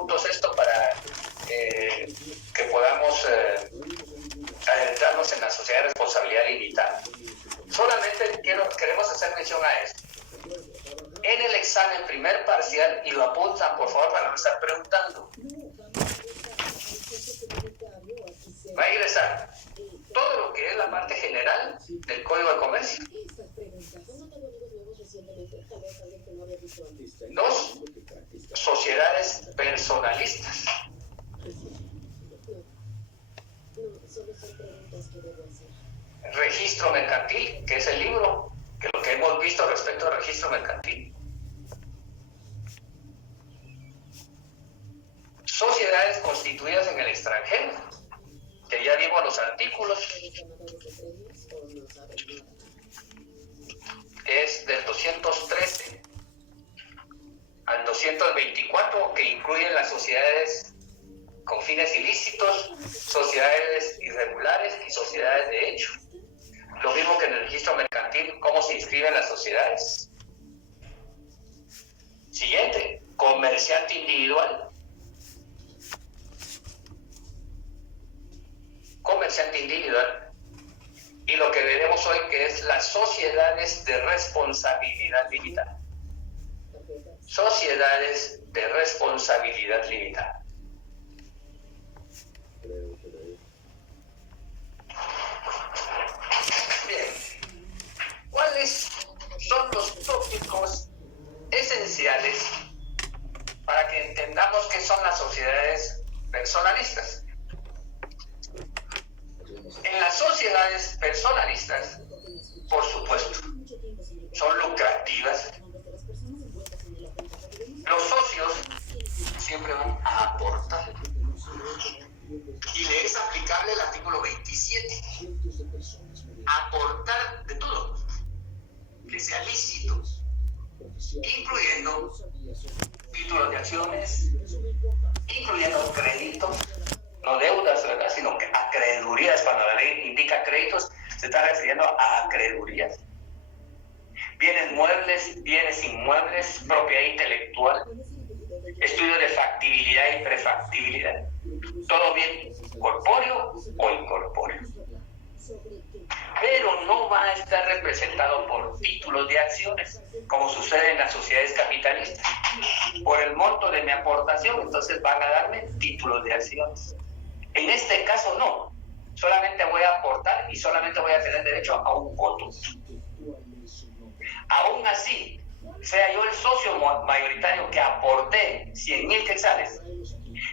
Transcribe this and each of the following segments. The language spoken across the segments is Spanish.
minutos esto para que podamos adentrarnos en la sociedad de responsabilidad limitada. Solamente queremos hacer mención a esto. En el examen primer parcial, y lo apuntan por favor para no estar preguntando, va a ingresar todo lo que es la parte general del Código de Comercio. 2, sociedades personalistas. Registro mercantil, que es el libro, que lo que hemos visto respecto al registro mercantil. Sociedades constituidas en el extranjero, que ya vimos los artículos. Es del 213 al 224, que incluyen las sociedades con fines ilícitos, sociedades irregulares y sociedades de hecho. Lo mismo que en el registro mercantil, cómo se inscriben las sociedades. Siguiente, comerciante individual. Comerciante individual. Y lo que veremos hoy, que es las sociedades de responsabilidad limitada. Sociedades de responsabilidad limitada. Bien, ¿cuáles son los tópicos esenciales para que entendamos qué son las sociedades personalistas? En las sociedades personalistas, por supuesto, son lucrativas. Los socios siempre van a aportar. Y le es aplicable el artículo 27. Aportar de todo, que sea lícito, incluyendo títulos de acciones, incluyendo créditos, no deudas, ¿verdad?, sino que acreedurías. Cuando la ley indica créditos, se está refiriendo a acreedurías. Bienes muebles, bienes inmuebles, propiedad intelectual, estudio de factibilidad y prefactibilidad. Todo bien corpóreo o incorpóreo. Pero no va a estar representado por títulos de acciones, como sucede en las sociedades capitalistas. Por el monto de mi aportación, entonces van a darme títulos de acciones. En este caso no, solamente voy a aportar y solamente voy a tener derecho a un voto. Aún así, sea yo el socio mayoritario que aporté 100,000 quetzales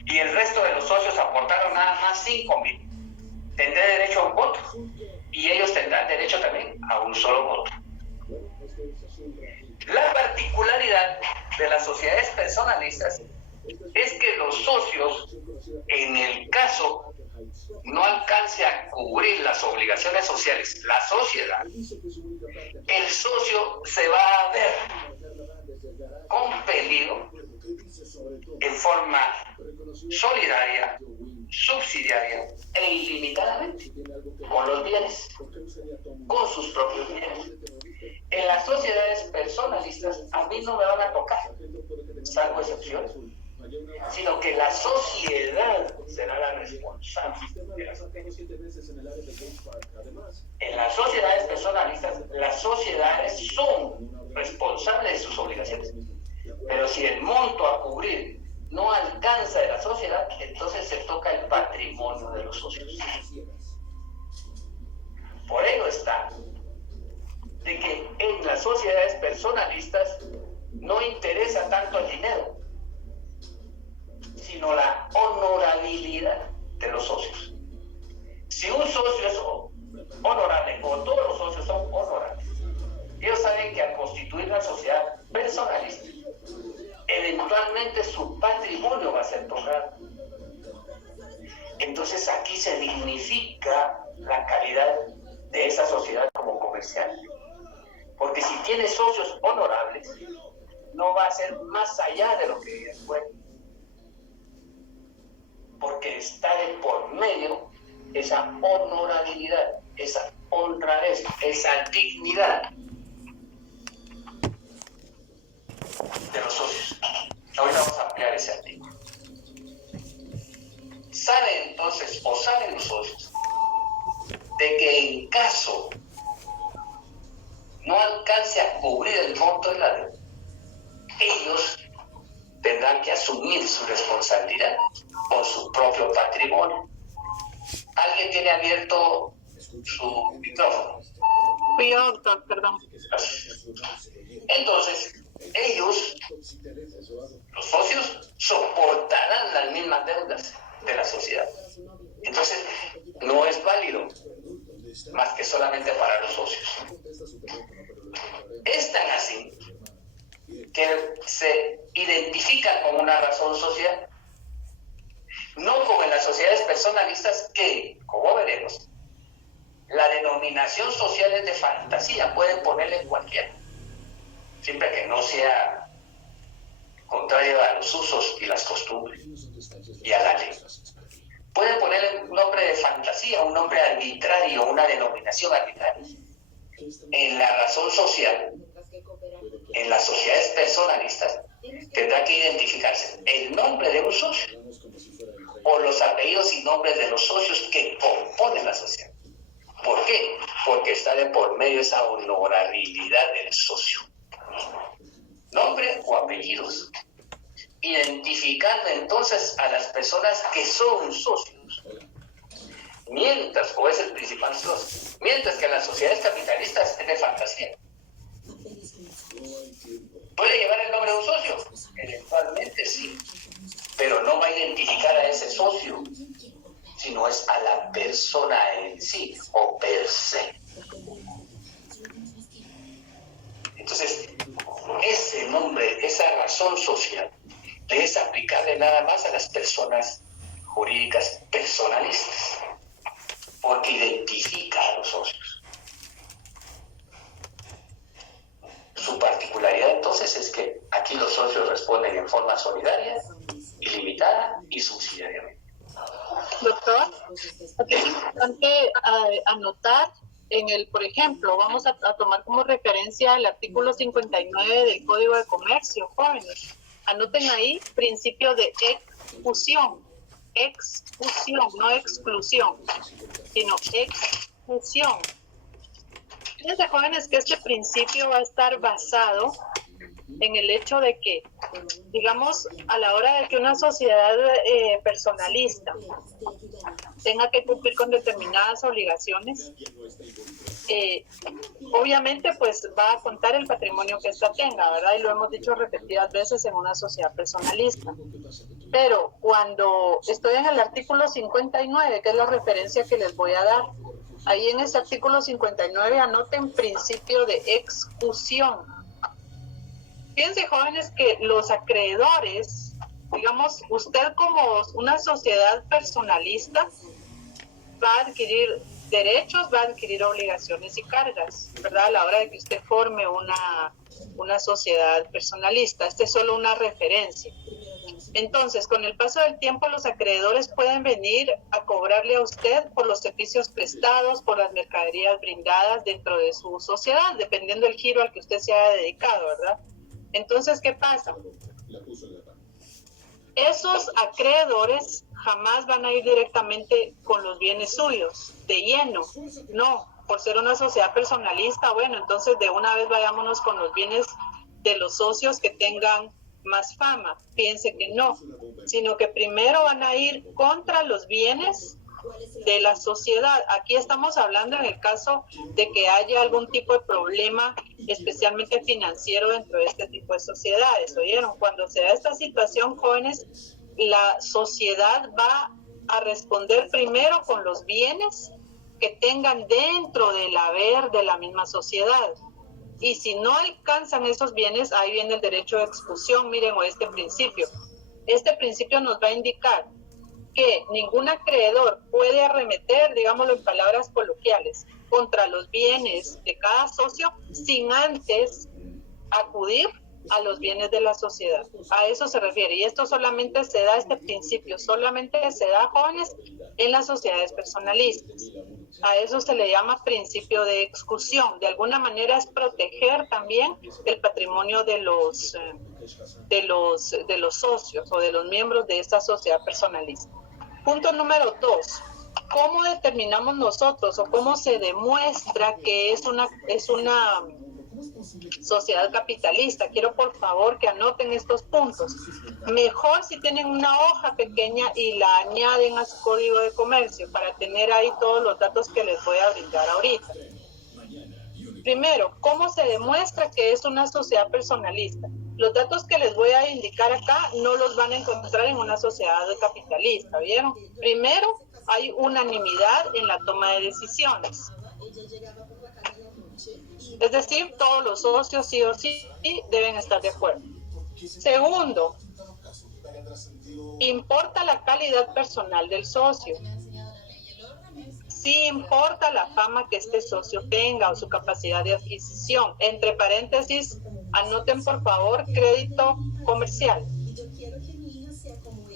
y el resto de los socios aportaron nada más 5,000, tendré derecho a un voto y ellos tendrán derecho también a un solo voto. La particularidad de las sociedades personalistas es que los socios, en el caso no alcance a cubrir las obligaciones sociales, la sociedad, el socio se va a ver compelido en forma solidaria, subsidiaria e ilimitadamente con los bienes, con sus propios bienes. En las sociedades personalistas a mí no me van a tocar, salvo excepciones, sino que la sociedad será la responsable. En las sociedades personalistas, las sociedades son responsables de sus obligaciones. Pero si el monto a cubrir no alcanza de la sociedad, entonces se toca el patrimonio de los socios. Por ello está de que en las sociedades personalistas no interesa tanto el dinero, sino la honorabilidad de los socios. Si un socio es honorable, o todos los socios son honorables, ellos saben que al constituir la sociedad personalista, eventualmente su patrimonio va a ser tocado. Entonces aquí se dignifica la calidad de esa sociedad como comercial. Porque si tiene socios honorables, no va a ser más allá de lo que ellos pueden. Porque está de por medio esa honorabilidad, esa honradez, esa dignidad de los socios. Ahorita vamos a ampliar ese artículo. entonces, o saben los socios, de que en caso no alcance a cubrir el monto de la deuda, ellos tendrán que asumir su responsabilidad con su propio patrimonio. ¿Alguien tiene abierto su micrófono? Fui yo, doctor, perdón. Entonces, ellos, los socios, soportarán las mismas deudas de la sociedad. Entonces, no es válido más que solamente para los socios. Es tan así que se identifica como una razón social, no como en las sociedades personalistas que, como veremos, la denominación social es de fantasía, pueden ponerle cualquiera, siempre que no sea contrario a los usos y las costumbres y a la ley. Pueden ponerle un nombre de fantasía, un nombre arbitrario, una denominación arbitraria. En la razón social, en las sociedades personalistas, tendrá que identificarse el nombre de un socio o los apellidos y nombres de los socios que componen la sociedad. ¿Por qué? Porque está de por medio esa honorabilidad del socio. Nombre o apellidos. Identificando entonces a las personas que son socios. Mientras, o es el principal socio, mientras que en las sociedades capitalistas es de fantasía. ¿Puede llevar el nombre de un socio? Eventualmente sí, pero no va a identificar a ese socio, sino es a la persona en sí, o per se. Entonces, ese nombre, esa razón social, le es aplicable nada más a las personas jurídicas personalistas, porque identifica a los socios. Su particularidad entonces es que aquí los socios responden en forma solidaria, ilimitada y subsidiariamente. Doctor, aquí es importante anotar en el, por ejemplo, vamos a tomar como referencia el artículo 59 del Código de Comercio, jóvenes. Anoten ahí principio de exclusión, no exclusión, sino exclusión. Fíjense, jóvenes, que este principio va a estar basado en el hecho de que, digamos, a la hora de que una sociedad personalista tenga que cumplir con determinadas obligaciones, obviamente pues va a contar el patrimonio que ésta tenga, ¿verdad? Y lo hemos dicho repetidas veces en una sociedad personalista. Pero cuando estoy en el artículo 59, que es la referencia que les voy a dar, ahí en ese artículo 59 anoten principio de exclusión. Fíjense, jóvenes, que los acreedores, digamos, usted como una sociedad personalista va a adquirir derechos, va a adquirir obligaciones y cargas, ¿verdad? A la hora de que usted forme una sociedad personalista. Esta es solo una referencia. Entonces, con el paso del tiempo, los acreedores pueden venir a cobrarle a usted por los servicios prestados, por las mercaderías brindadas dentro de su sociedad, dependiendo del giro al que usted se haya dedicado, ¿verdad? Entonces, ¿qué pasa? Esos acreedores jamás van a ir directamente con los bienes suyos, de lleno. No, por ser una sociedad personalista, bueno, entonces de una vez vayámonos con los bienes de los socios que tengan más fama. Piense que no, sino que primero van a ir contra los bienes de la sociedad. Aquí estamos hablando en el caso de que haya algún tipo de problema, especialmente financiero, dentro de este tipo de sociedades. ¿Oyeron? Cuando se da esta situación, jóvenes, la sociedad va a responder primero con los bienes que tengan dentro del haber de la misma sociedad. Y si no alcanzan esos bienes, ahí viene el derecho de exclusión. Miren, o este principio. Este principio nos va a indicar que ningún acreedor puede arremeter, digámoslo en palabras coloquiales, contra los bienes de cada socio sin antes acudir a los bienes de la sociedad. A eso se refiere. Y esto solamente se da, este principio solamente se da, jóvenes, en las sociedades personalistas. A eso se le llama principio de exclusión. De alguna manera es proteger también el patrimonio de los socios o de los miembros de esta sociedad personalista. Punto número 2. ¿Cómo determinamos nosotros o cómo se demuestra que es una sociedad capitalista? Quiero por favor que anoten estos puntos. Mejor si tienen una hoja pequeña y la añaden a su código de comercio para tener ahí todos los datos que les voy a brindar ahorita. Primero, ¿cómo se demuestra que es una sociedad personalista? Los datos que les voy a indicar acá no los van a encontrar en una sociedad capitalista, ¿vieron? Primero, hay unanimidad en la toma de decisiones. Es decir, todos los socios sí o sí deben estar de acuerdo. Segundo, importa la calidad personal del socio. Sí importa la fama que este socio tenga o su capacidad de adquisición. Entre paréntesis, anoten por favor crédito comercial.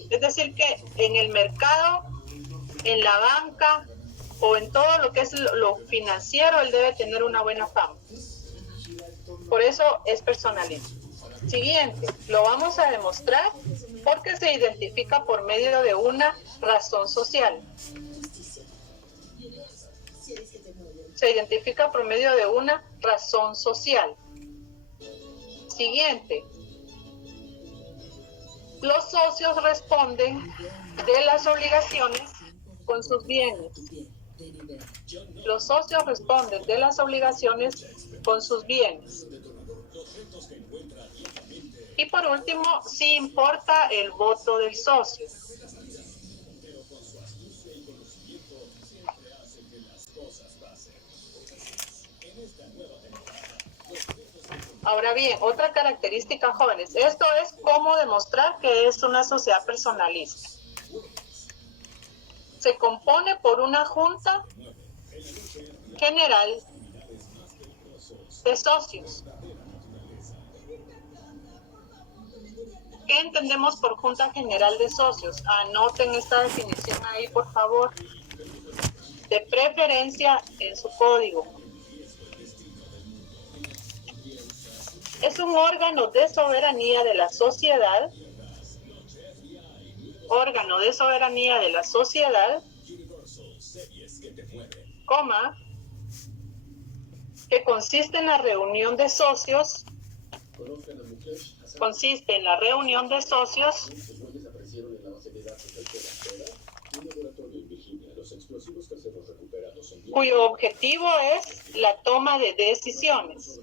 Es decir que en el mercado, en la banca o en todo lo que es lo financiero, él debe tener una buena fama. Por eso es personalista. Siguiente, lo vamos a demostrar porque se identifica por medio de una razón social. Se identifica por medio de una razón social. Siguiente, los socios responden de las obligaciones con sus bienes. Los socios responden de las obligaciones con sus bienes. Y por último, sí importa el voto del socio. Ahora bien, otra característica, jóvenes, esto es cómo demostrar que es una sociedad personalista. Se compone por una junta general de socios. ¿Qué entendemos por junta general de socios? Anoten esta definición ahí, por favor. De preferencia en su código. Es un órgano de soberanía de la sociedad, coma, que consiste en la reunión de socios, cuyo objetivo es la toma de decisiones.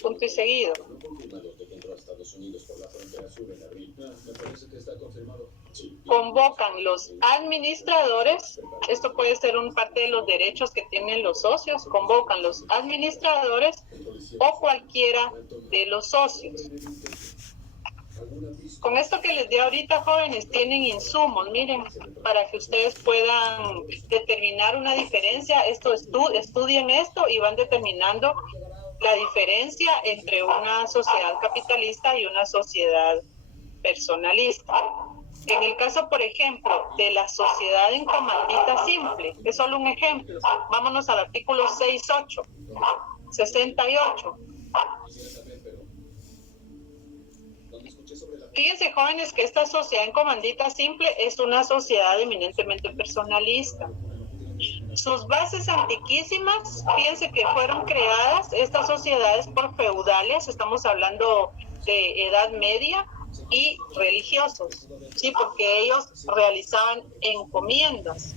Punto y seguido. Convocan los administradores, esto puede ser un parte de los derechos que tienen los socios, convocan los administradores o cualquiera de los socios. Con esto que les di ahorita, jóvenes, tienen insumos, miren, para que ustedes puedan determinar una diferencia. Estudien esto y van determinando la diferencia entre una sociedad capitalista y una sociedad personalista. En el caso, por ejemplo, de la sociedad en comandita simple, es solo un ejemplo. Vámonos al artículo 68. Fíjense, jóvenes, que esta sociedad en comandita simple es una sociedad eminentemente personalista. Sus bases antiquísimas, fíjense que fueron creadas estas sociedades por feudales, estamos hablando de Edad Media, y religiosos, ¿sí? Porque ellos realizaban encomiendas.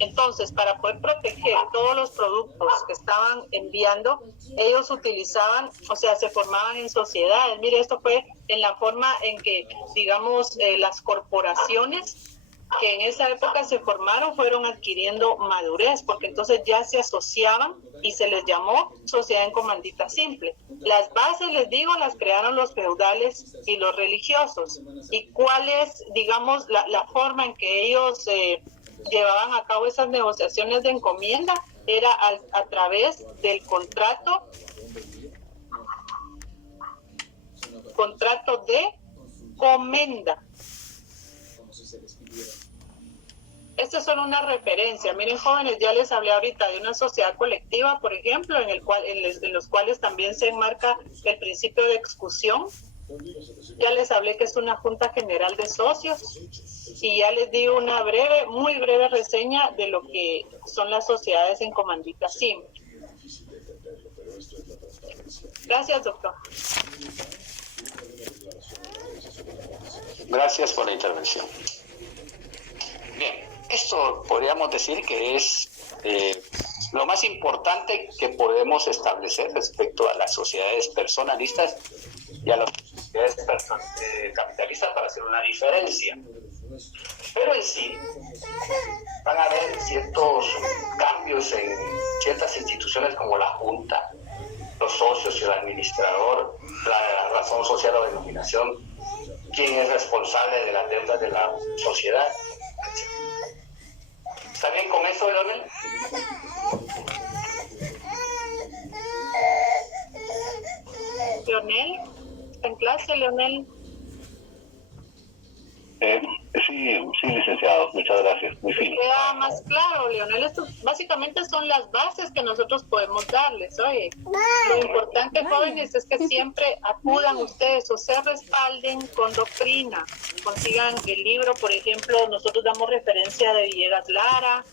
Entonces, para poder proteger todos los productos que estaban enviando, ellos utilizaban, o sea, se formaban en sociedades. Mire, esto fue en la forma en que, digamos, las corporaciones que en esa época se formaron fueron adquiriendo madurez, porque entonces ya se asociaban y se les llamó sociedad en comandita simple. Las bases, les digo, las crearon los feudales y los religiosos. ¿Y cuál es, digamos, la forma en que ellos llevaban a cabo esas negociaciones de encomienda? Era a través del contrato de comenda. Esta es solo una referencia. Miren, jóvenes, ya les hablé ahorita de una sociedad colectiva, por ejemplo, en los cuales también se enmarca el principio de exclusión, Ya les hablé que es una junta general de socios y ya les di una breve, muy breve reseña de lo que son las sociedades en Comandita SIM. Gracias, doctor. Gracias por la intervención. Bien, esto podríamos decir que es lo más importante que podemos establecer respecto a las sociedades personalistas y a las sociedades capitalistas para hacer una diferencia. Pero en sí van a haber ciertos cambios en ciertas instituciones como la Junta, los socios y el administrador, la razón social o denominación, quién es responsable de las deudas de la sociedad. ¿Está bien con eso, Leonel? Leonel, ¿está en clase, Leonel? Sí, licenciado, muchas gracias, muy fino. Queda más claro, Leonel, esto básicamente son las bases que nosotros podemos darles. Oye, lo importante, jóvenes, es que siempre acudan ustedes o se respalden con doctrina, consigan el libro. Por ejemplo, nosotros damos referencia de Villegas Lara,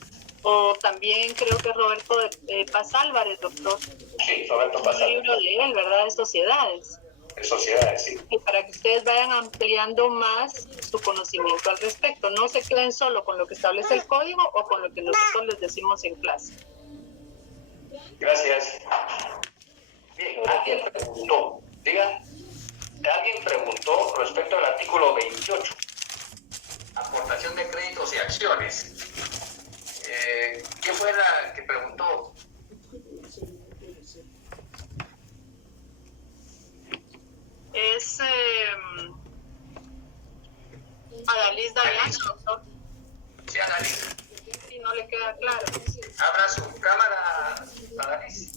o también creo que Roberto Paz Álvarez, doctor. Sí, Roberto Paz Álvarez. Un libro de él, ¿verdad?, de sociedades. De sociedades, sí. Y para que ustedes vayan ampliando más su conocimiento al respecto. No se queden solo con lo que establece el código o con lo que nosotros les decimos en clase. Gracias. Bien, alguien preguntó, alguien preguntó respecto al artículo 28, aportación de créditos y acciones. ¿Quién fue la que preguntó? Es Adalys Davián, doctor. Sí, Adalys. Si no le queda claro. Abra su cámara, Adalys.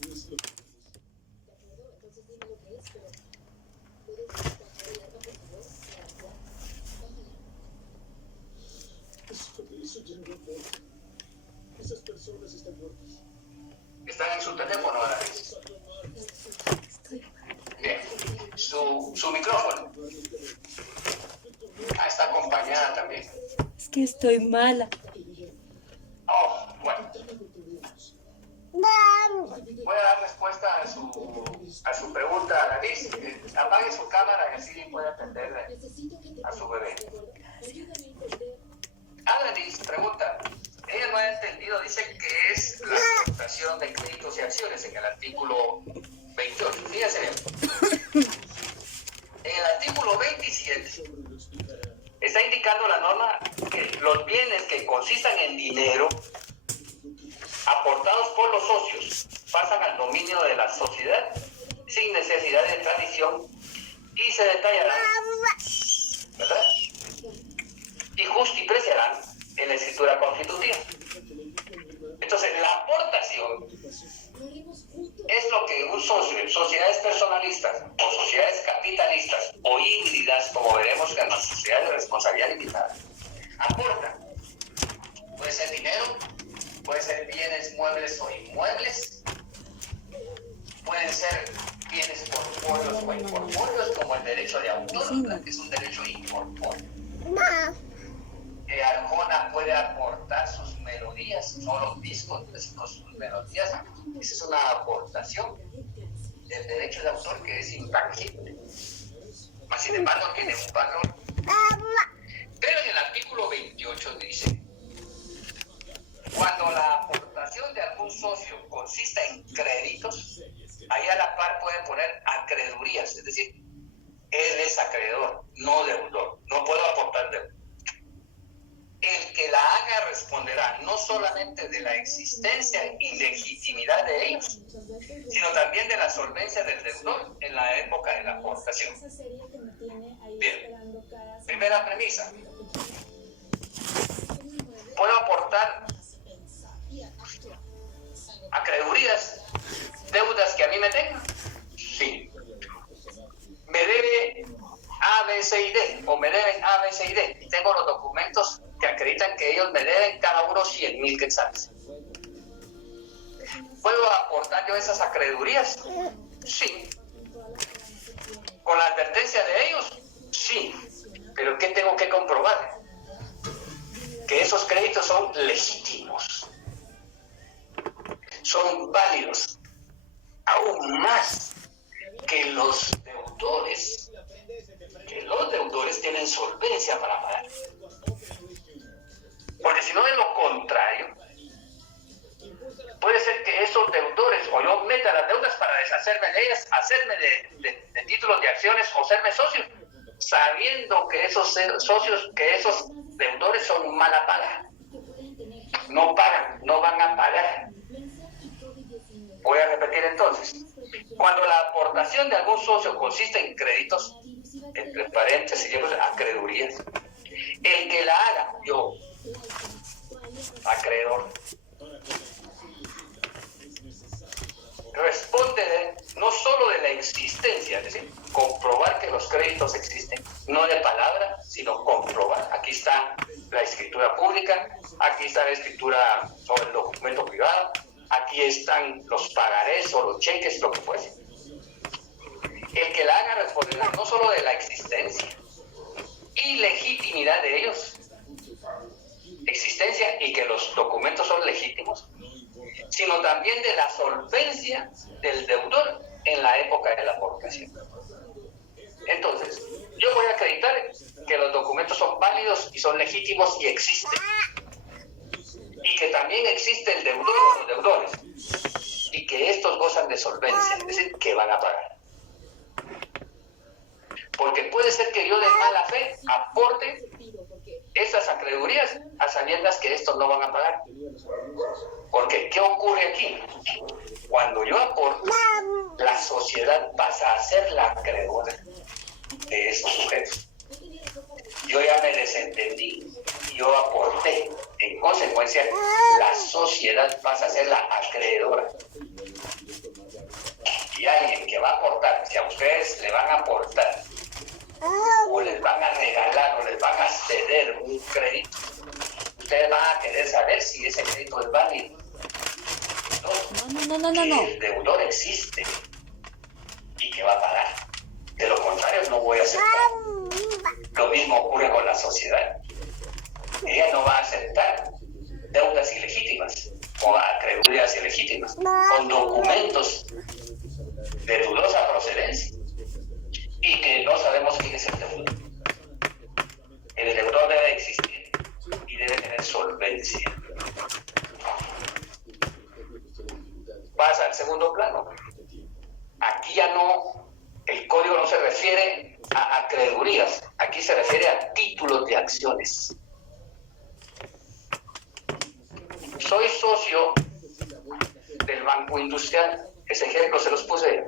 Están en su teléfono, Adalys. Bien, su micrófono. Está acompañada también. Es que estoy mala. Oh, bueno. Voy a dar respuesta a su pregunta, Adalys. Apague su cámara y así puede atenderle a su bebé. Adalys pregunta. Ella no ha entendido, dice que es la aportación de créditos y acciones en el artículo 28. Fíjense bien. En el artículo 27 está indicando la norma que los bienes que consistan en dinero aportados por los socios pasan al dominio de la sociedad sin necesidad de tradición y se detallarán, ¿verdad?, y justipreciarán en la escritura constitutiva. Entonces, la aportación es lo que un socio, sociedades personalistas o sociedades capitalistas o híbridas, como veremos en las sociedades de responsabilidad limitada, aportan. Puede ser dinero, puede ser bienes muebles o inmuebles, pueden ser bienes corpóreos o incorpóreos, como el derecho de autor, que es un derecho incorpóreo. Arjona puede aportar sus melodías, son los discos con sus melodías. Esa es una aportación del derecho de autor que es intangible. Mas, sin embargo, tiene un valor. Pero en el artículo 28 dice: cuando la aportación de algún socio consista en créditos, ahí a la par puede poner acreedurías, es decir, él es acreedor, no deudor, no puedo aportar deuda. El que la haga responderá no solamente de la existencia y legitimidad de ellos, sino también de la solvencia del deudor en la época de la aportación. Bien, primera premisa. ¿Puedo aportar acreedurías, deudas que a mí me tengan? Sí. Me debe A, B, C y D, o me deben A, B, C y D, y tengo los documentos que acreditan que ellos me deben cada uno 100,000 quetzales. ¿Puedo aportar yo esas acreedurías? Sí. ¿Con la advertencia de ellos? Sí. ¿Pero qué tengo que comprobar? Que esos créditos son legítimos, son válidos, aún más que los deudores tienen solvencia para pagar. Porque si no es lo contrario, puede ser que esos deudores o yo meta las deudas para deshacerme de ellas, hacerme de títulos de acciones o serme socio, sabiendo que esos socios, que esos deudores son mala paga. No pagan, no van a pagar. Voy a repetir entonces. Cuando la aportación de algún socio consiste en créditos, entre paréntesis, acreedurías, el que la haga, yo, acreedor, responde no solo de la existencia, es decir, comprobar que los créditos existen, no de palabra, sino comprobar. Aquí está la escritura pública, aquí está la escritura sobre el documento privado, aquí están los pagarés o los cheques, lo que fuese. El que la haga responderá no solo de la existencia y legitimidad de ellos, existencia y que los documentos son legítimos, sino también de la solvencia del deudor en la época de la aportación. Entonces, yo voy a acreditar que los documentos son válidos y son legítimos y existen. Y que también existe el deudor o los deudores. Y que estos gozan de solvencia, es decir, que van a pagar. Porque puede ser que yo de mala fe aporte estas acreedurías a sabiendas que estos no van a pagar. Porque, ¿qué ocurre aquí? Cuando yo aporto, la sociedad pasa a ser la acreedora de esos sujetos. Yo ya me desentendí, yo aporté. En consecuencia, la sociedad pasa a ser la acreedora. Y alguien que va a aportar, si a ustedes le van a aportar, o les van a regalar, o les van a ceder un crédito, ustedes van a querer saber si ese crédito es válido. No. El deudor existe y que va a pagar. De lo contrario, no voy a aceptar. Lo mismo ocurre con la sociedad. Ella no va a aceptar deudas ilegítimas o acreedurías ilegítimas con documentos de dudosa procedencia y que no sabemos quién es el deudor. El deudor debe existir y debe tener solvencia. Pasa al segundo plano. Aquí ya no, el código no se refiere a acreedurías, aquí se refiere a títulos de acciones. Soy socio del Banco Industrial, ese ejemplo se los puse.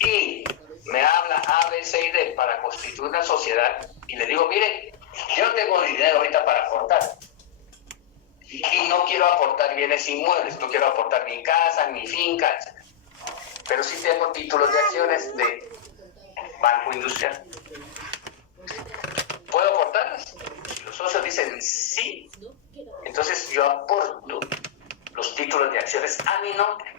Y me habla A, B, C y D para constituir una sociedad y le digo, mire, yo no tengo dinero ahorita para aportar. Y no quiero aportar bienes inmuebles, no quiero aportar mi casa, mi finca, etc. Pero sí tengo títulos de acciones de Banco Industrial. ¿Puedo aportarlas? Los socios dicen sí. Entonces yo aporto los títulos de acciones a mi nombre.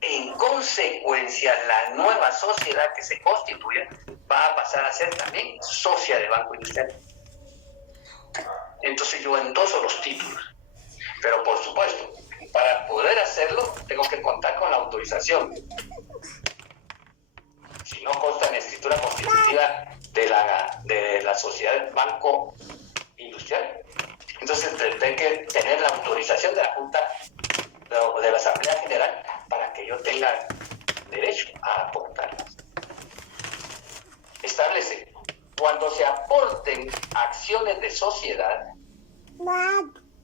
En consecuencia, la nueva sociedad que se constituye va a pasar a ser también socia de Banco Industrial. Entonces yo endoso los títulos. Pero por supuesto, para poder hacerlo, tengo que contar con la autorización. Si no consta en la escritura constitutiva de la sociedad Banco Industrial, entonces tendré que tener la autorización de la Junta de la Asamblea General para que yo tenga derecho a aportarlas. Establece, cuando se aporten acciones de sociedad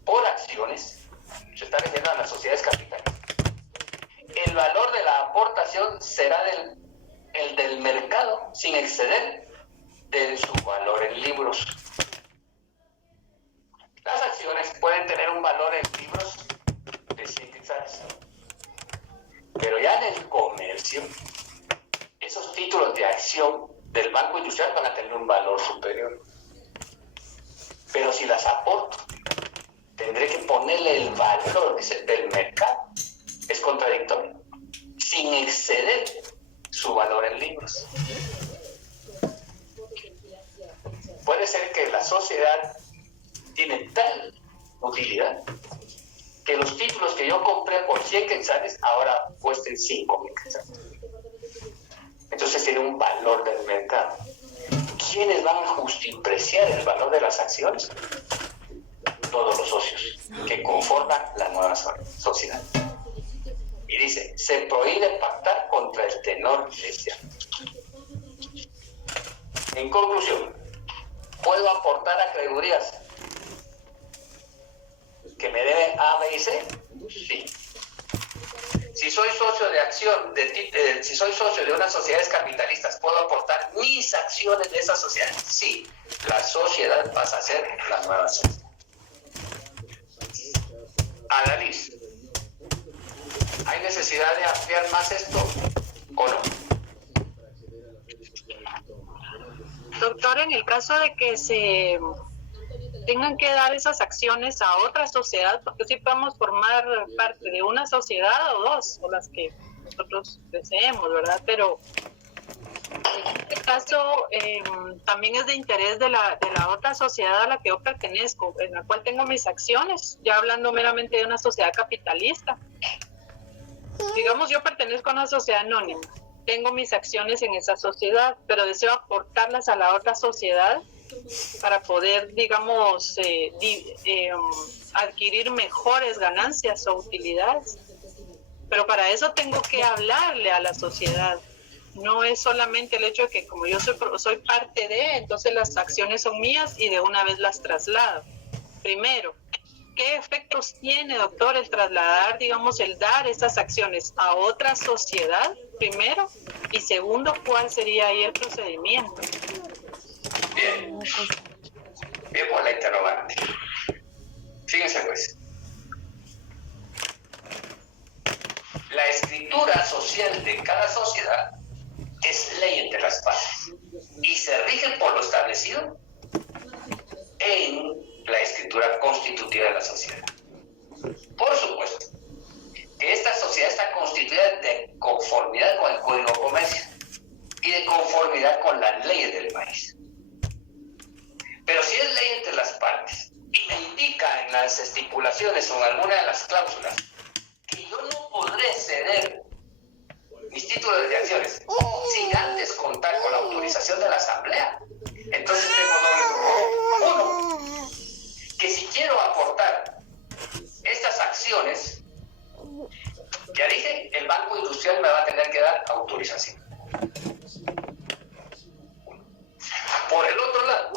por acciones, se está refiriendo a las sociedades capitales, el valor de la aportación será el del mercado sin exceder de su valor en libros. Las acciones pueden tener un valor en libros de 100 quetzales, pero ya en el comercio, esos títulos de acción del Banco Industrial van a tener un valor superior. Pero si las aporto, tendré que ponerle el valor del mercado. Es contradictorio. Sin exceder compré por 100 quetzales, ahora cuesten 5,000 quetzales. Entonces tiene un valor del mercado. ¿Quiénes van a justipreciar el valor de las acciones? Todos los socios que conforman la nueva sociedad. Y dice, se prohíbe pactar contra el tenor deseado. En conclusión, ¿puedo aportar acreedurías que me deben A, B y C? Sí. Si soy socio de acción, si soy socio de unas sociedades capitalistas, ¿puedo aportar mis acciones de esas sociedades? Sí. La sociedad pasa a ser la nueva sociedad. Analiz. ¿Hay necesidad de ampliar más esto o no? Doctor, en el caso de que se tengan que dar esas acciones a otra sociedad, porque sí podemos formar parte de una sociedad o dos, o las que nosotros deseemos, ¿verdad? Pero en este caso también es de interés de la otra sociedad a la que yo pertenezco, en la cual tengo mis acciones, ya hablando meramente de una sociedad capitalista. Digamos, yo pertenezco a una sociedad anónima, tengo mis acciones en esa sociedad, pero deseo aportarlas a la otra sociedad para poder, digamos, adquirir mejores ganancias o utilidades. Pero para eso tengo que hablarle a la sociedad. No es solamente el hecho de que como yo soy parte de, entonces las acciones son mías y de una vez las traslado. Primero, ¿qué efectos tiene, doctor, el trasladar, digamos, el dar estas acciones a otra sociedad, primero? Y segundo, ¿cuál sería ahí el procedimiento? Bien. Bien por la interrogante. Fíjense pues. La escritura social de cada sociedad es ley entre las partes y se rige por lo establecido en la escritura constitutiva de la sociedad. Por supuesto, que esta sociedad está constituida de conformidad con el Código de Comercio y de conformidad con las leyes del país. Pero si es ley entre las partes y me indica en las estipulaciones o en alguna de las cláusulas que yo no podré ceder mis títulos de acciones sin antes contar con la autorización de la Asamblea, entonces tengo doble problema. Uno, que si quiero aportar estas acciones, ya dije, el Banco Industrial me va a tener que dar autorización. Por el otro lado,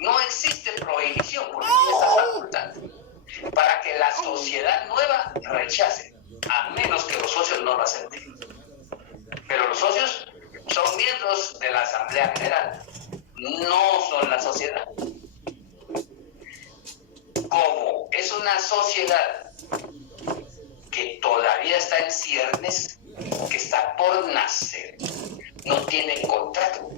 no existe prohibición porque tiene esta facultad para que la sociedad nueva rechace, a menos que los socios no lo acepten. Pero los socios son miembros de la Asamblea General, no son la sociedad. Como es una sociedad que todavía está en ciernes, que está por nacer, no tiene contrato.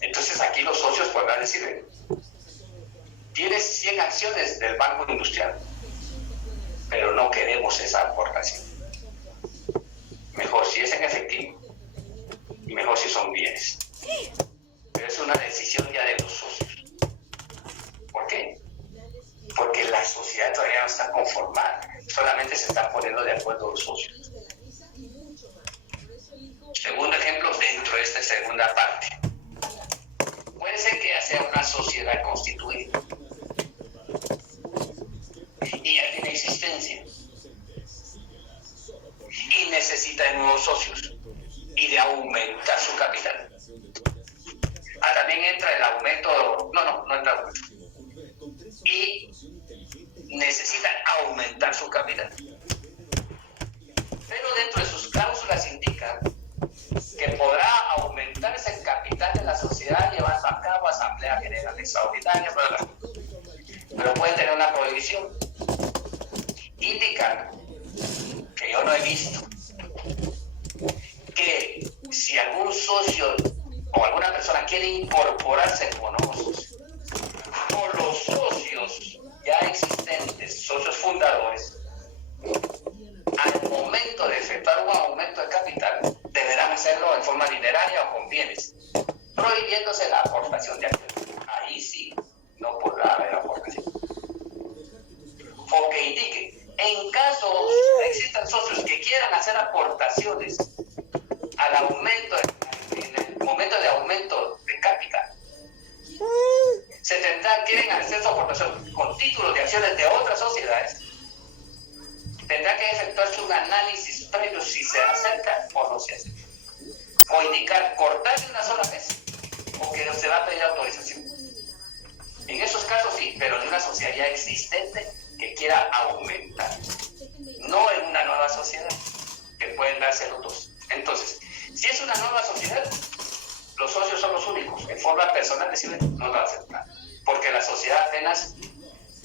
Entonces aquí los socios podrán decir, tienes 100 acciones del Banco Industrial, pero no queremos esa aportación. Mejor si es en efectivo y mejor si son bienes. Pero es una decisión ya de los socios. ¿Por qué? Porque la sociedad todavía no está conformada, solamente se están poniendo de acuerdo los socios. Segundo ejemplo, dentro de esta segunda parte. Puede ser que ya sea una sociedad constituida y ya tiene existencia y necesita de nuevos socios y de aumentar su capital. También entra el aumento, no entra el aumento. Y necesitan aumentar su capital. Pero dentro de sus cláusulas indican que podrá aumentarse el capital de la sociedad llevando a cabo asamblea general extraordinaria, pero puede tener una prohibición. Indican, que yo no he visto, que si algún socio o alguna persona quiere incorporarse como nuevo socio, o los socios ya existentes, socios fundadores, al momento de efectuar un aumento de capital, deberán hacerlo en forma literaria o con bienes, prohibiéndose la aportación de acciones. Ahí sí, no podrá haber aportación. acciones de otras sociedades, tendrá que efectuarse un análisis previo si se acepta o no se acepta. O indicar cortar de una sola vez o que se va a pedir autorización. En esos casos sí, pero de una sociedad ya existente que quiera aumentar. No en una nueva sociedad, que pueden darse los dos. Entonces, si es una nueva sociedad, los socios son los únicos. En forma personal deciden no lo aceptar. Porque la sociedad apenas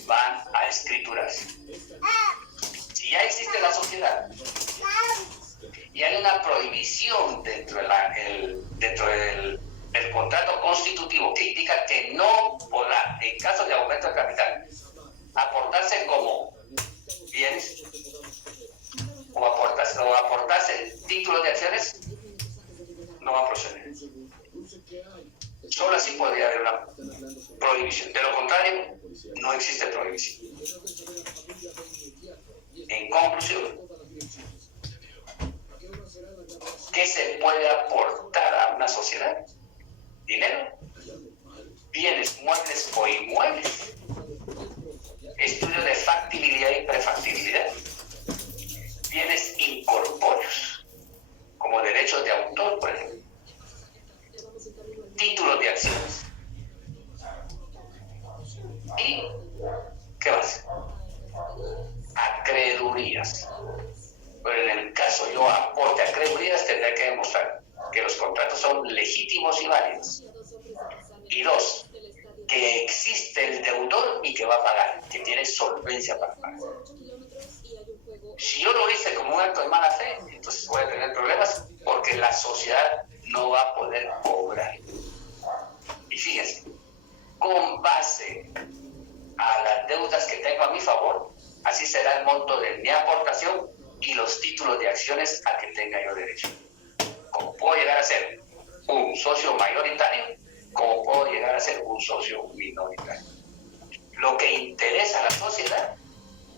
van a escriturarse. Si ya existe la sociedad y hay una prohibición dentro del contrato constitutivo que indica que no podrá, en caso de aumento de capital, aportarse como bienes o aportarse títulos de acciones, no va a proceder. Solo así podría haber una prohibición. De lo contrario, no existe prohibición. En conclusión, ¿qué se puede aportar a una sociedad? Dinero, bienes muebles o inmuebles, estudio de factibilidad y prefactibilidad, bienes incorpóreos, como derechos de autor, por ejemplo, títulos de acciones. ¿Y qué más? Acreedurías. Pero en el caso yo aporte acreedurías, tendré que demostrar que los contratos son legítimos y válidos. Y dos, que existe el deudor y que va a pagar, que tiene solvencia para pagar. Si yo lo hice como un acto de mala fe, entonces voy a tener problemas porque la sociedad no va a poder cobrar. Y fíjense, con base a las deudas que tengo a mi favor, así será el monto de mi aportación y los títulos de acciones a que tenga yo derecho. Como puedo llegar a ser un socio mayoritario, como puedo llegar a ser un socio minoritario. Lo que interesa a la sociedad,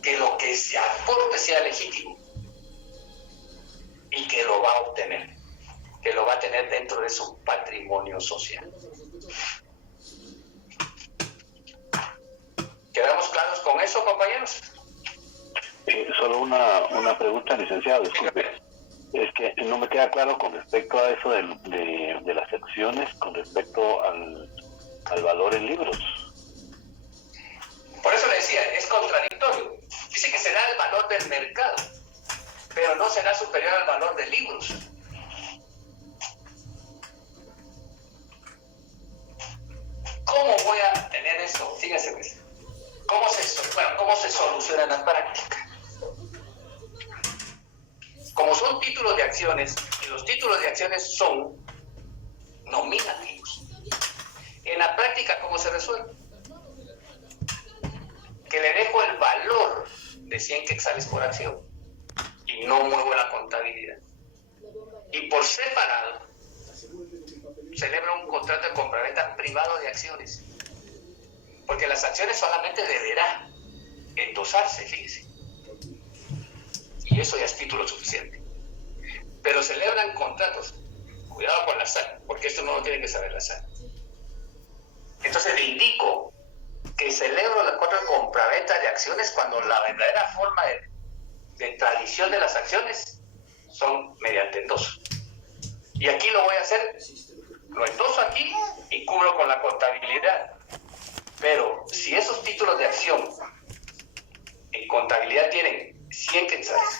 que lo que se aporte sea legítimo y que lo va a obtener, que lo va a tener dentro de su patrimonio social. ¿Quedamos claros con eso, compañeros? Solo una pregunta, licenciado, disculpe. Es que no me queda claro con respecto a eso de las acciones, con respecto al valor en libros. Por eso le decía, es contradictorio. Dice que será el valor del mercado, pero no será superior al valor de libros. ¿Cómo voy a tener eso? Fíjense, pues. ¿Cómo se soluciona en la práctica? Como son títulos de acciones, y los títulos de acciones son nominativos. En la práctica, ¿cómo se resuelve? Que le dejo el valor de 100 quetzales por acción y no muevo la contabilidad. Y por separado, celebro un contrato de compraventa privado de acciones. Porque las acciones solamente deberá endosarse, fíjese. Y eso ya es título suficiente. Pero celebran contratos. Cuidado con la SAT, porque esto no lo tiene que saber la SAT. Entonces le indico que celebro el acuerdo de compraventa de acciones cuando la verdadera forma de tradición de las acciones son mediante endoso. Y aquí lo voy a hacer, lo endoso aquí y cubro con la contabilidad. Pero si esos títulos de acción en contabilidad tienen 100 quetzales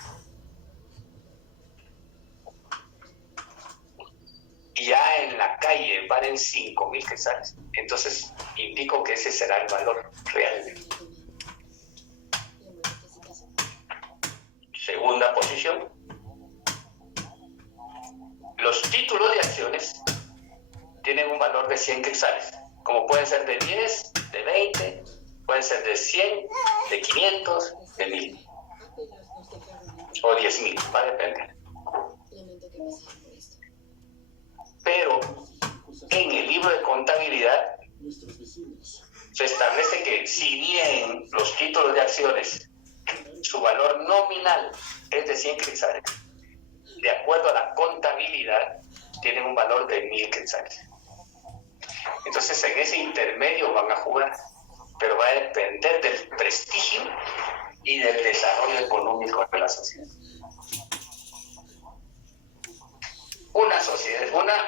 y ya en la calle valen 5,000 quetzales, entonces indico que ese será el valor real. Segunda posición, los títulos de acciones tienen un valor de 100 quetzales, como pueden ser de 10, de 20, pueden ser de 100, de 500, de 1000 o 10,000, va a depender. Pero en el libro de contabilidad se establece que si bien los títulos de acciones, su valor nominal es de 100 quetzales, de acuerdo a la contabilidad, tienen un valor de 1000 quetzales. Entonces en ese intermedio van a jugar, pero va a depender del prestigio y del desarrollo económico de la sociedad.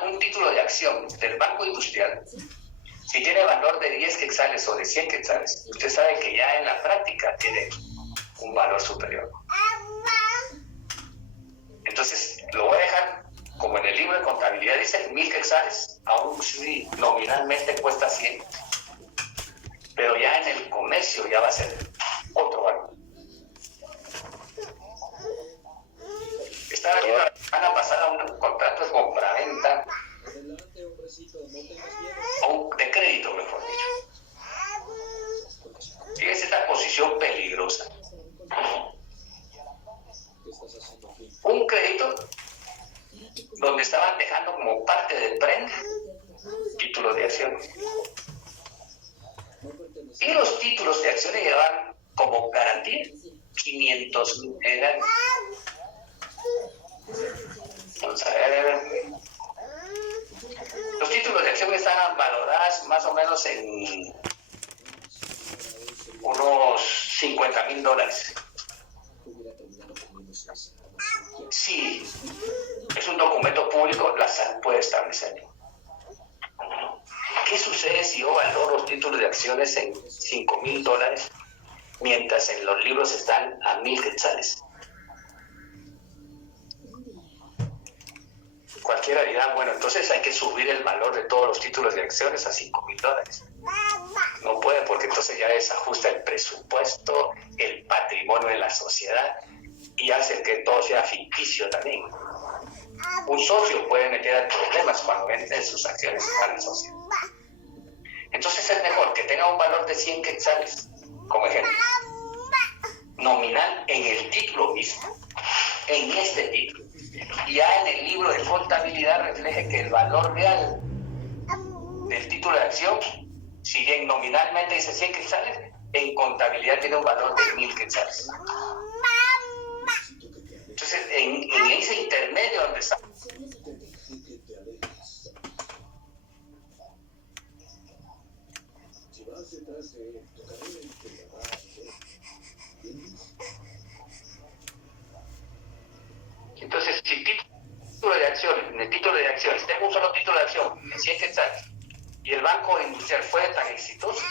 Un título de acción del Banco Industrial, si tiene valor de 10 quetzales o de 100 quetzales, usted sabe que ya en la práctica tiene un valor superior. Entonces, lo voy a dejar como en el libro de contabilidad dice 1000 quetzales, aún si nominalmente cuesta 100, pero ya en el comercio ya va a ser otro valor. Estaba viendo la semana pasada un contrato de compraventa, o de crédito, mejor dicho. Fíjese esta posición peligrosa. Un crédito donde estaban dejando como parte del prenda títulos de acciones. Y los títulos de acciones llevaban como garantía 500,000 reales. Entonces, los títulos de acción estaban valorados más o menos en unos $50,000. Sí, es un documento público, la SAT puede establecerlo. ¿Qué sucede si yo valoro los títulos de acciones en $5,000 mientras en los libros están a 1,000 quetzales? Cualquiera dirá, bueno, entonces hay que subir el valor de todos los títulos de acciones a $5,000. No puede, porque entonces ya desajusta el presupuesto, el patrimonio de la sociedad y hace que todo sea ficticio también. Un socio puede meter problemas cuando vende sus acciones a la sociedad. Entonces es mejor que tenga un valor de 100 quetzales, como ejemplo, nominal en el título mismo, en este título. Y ya en el libro de contabilidad refleje que el valor real del título de acción, si bien nominalmente dice 100 quetzales, en contabilidad tiene un valor de 1,000 quetzales. Entonces, en ese intermedio donde está. Entonces, si título de acciones, en el título de acciones, tengo un solo título de acción de 100 quetzales y el Banco Industrial fue tan exitoso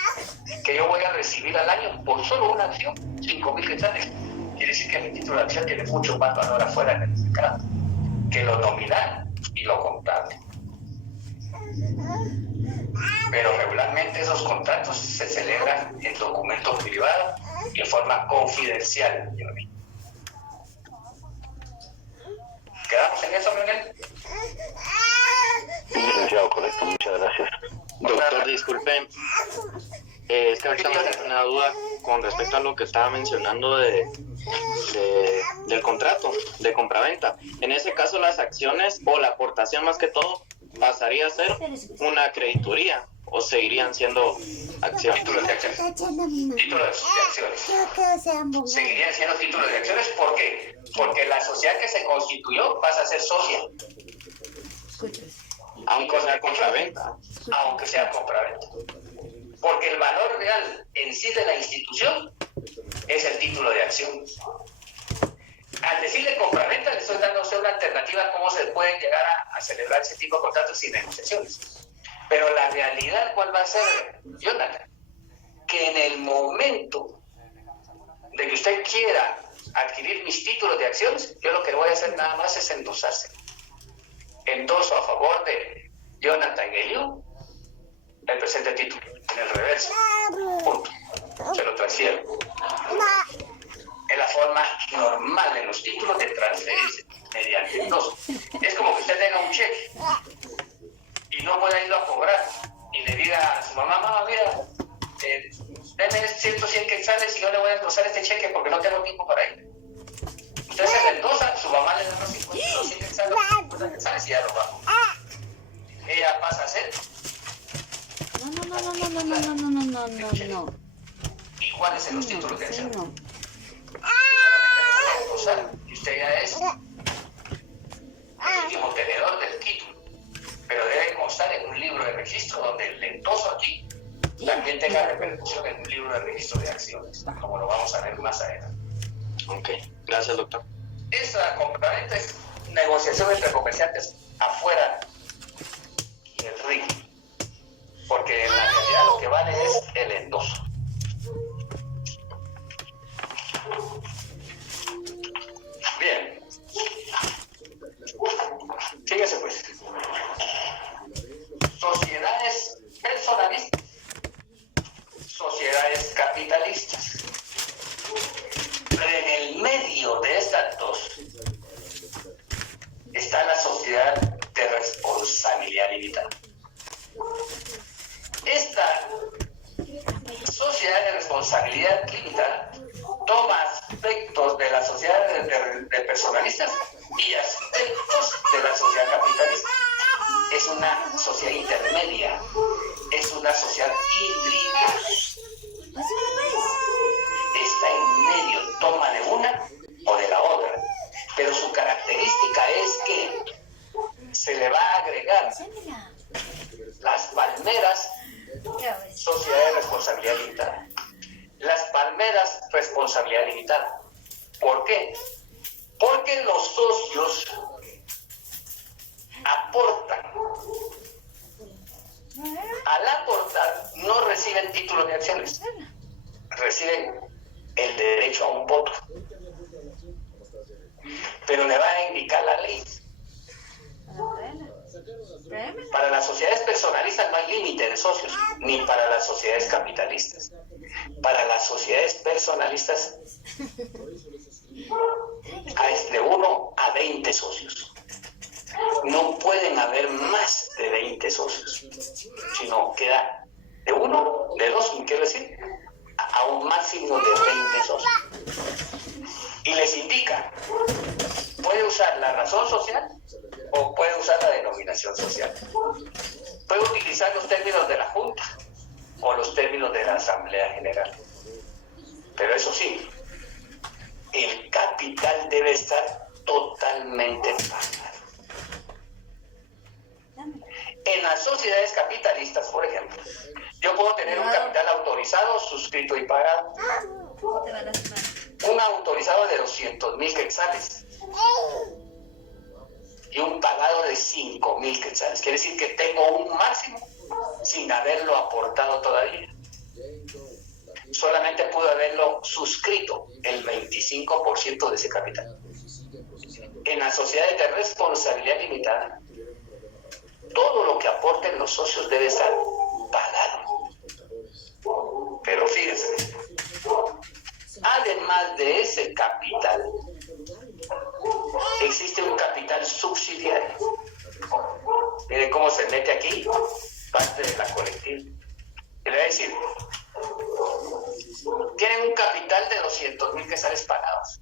que yo voy a recibir al año por solo una acción 5,000 quetzales. Quiere decir que mi título de acción tiene mucho más valor afuera del mercado que lo nominal y lo contable. Pero regularmente esos contratos se celebran en documentos privados y en forma confidencial. ¿Quedamos en eso, Leonel? Sí, licenciado, correcto, muchas gracias. Doctor, disculpe, es que ahorita me tengo una duda con respecto a lo que estaba mencionando del contrato de compraventa. En ese caso, las acciones o la aportación más que todo pasaría a ser una creditoría o seguirían siendo acciones. Títulos de acciones. Títulos de acciones. Seguirían siendo títulos de acciones. ¿Por qué? Porque la sociedad que se constituyó pasa a ser socia. Aunque sea compraventa. Aunque sea compraventa. Porque el valor real en sí de la institución es el título de acción. Al decirle compraventa, le estoy dando a usted una alternativa a cómo se pueden llegar a celebrar ese tipo de contratos sin negociaciones. Pero la realidad, ¿cuál va a ser, Jonathan? Que en el momento de que usted quiera adquirir mis títulos de acciones, yo lo que voy a hacer nada más es endosarse. Endoso a favor de Jonathan Eliu el presente título, en el reverso. Punto. Se lo transfiero. Es la forma normal en los títulos de transferirse mediante endoso. Es como que usted tenga un cheque y no pueda irlo a cobrar y le diga a su mamá, mamá, mira, denme 100 quetzales y yo le voy a endosar este cheque porque no tengo tiempo para ir. Usted se le endosa, su mamá le da los 100 quetzales y ya lo va. Ella pasa a ser No. iguales en los títulos de acción. No. Y usted ya es el último tenedor del título, pero debe constar en un libro de registro donde el endoso aquí también tenga repercusión en un libro de registro de acciones, como lo vamos a ver más adelante. Ok, gracias, doctor. Esa compraventa es negociación entre comerciantes afuera del RIC, porque en la realidad lo que vale es el endoso. Bien, fíjese pues, sociedades personalistas, sociedades capitalistas. Pero en el medio de estas dos está la sociedad de responsabilidad limitada. Esta sociedad de responsabilidad limitada toma aspectos de la sociedad de personalistas y aspectos de la sociedad capitalista. Es una sociedad intermedia, es una sociedad híbrida. Está en medio, toma de una o de la otra, pero su característica es que se le va a agregar las palmeras, sociedad de responsabilidad limitada. Las palmeras, responsabilidad limitada. ¿Por qué? Porque los socios aportan. Al aportar no reciben títulos de acciones, reciben el derecho a un voto, pero le va a indicar la ley. Para las sociedades personalistas no hay límite de socios, ni para las sociedades capitalistas. Para las sociedades personalistas es de 1 a 20 socios. No pueden haber más de 20 socios, sino queda de 1, de 2, quiero decir, a un máximo de 20 socios. Y les indica, puede usar la razón social o puede usar la denominación social. Puede utilizar los términos de la Junta o los términos de la Asamblea General. Pero eso sí, el capital debe estar totalmente pagado. En las sociedades capitalistas, por ejemplo, yo puedo tener un capital autorizado, suscrito y pagado. Un autorizado de 200,000 quetzales y un pagado de 5,000 quetzales. Quiere decir que tengo un máximo sin haberlo aportado todavía. Solamente pude haberlo suscrito el 25% de ese capital. En las sociedades de responsabilidad limitada, todo lo que aporten los socios debe estar pagado. Pero fíjense, además de ese capital, existe un capital subsidiario. Miren cómo se mete aquí parte de la colectiva. Le voy a decir, tienen un capital de 200,000 quetzales pagados,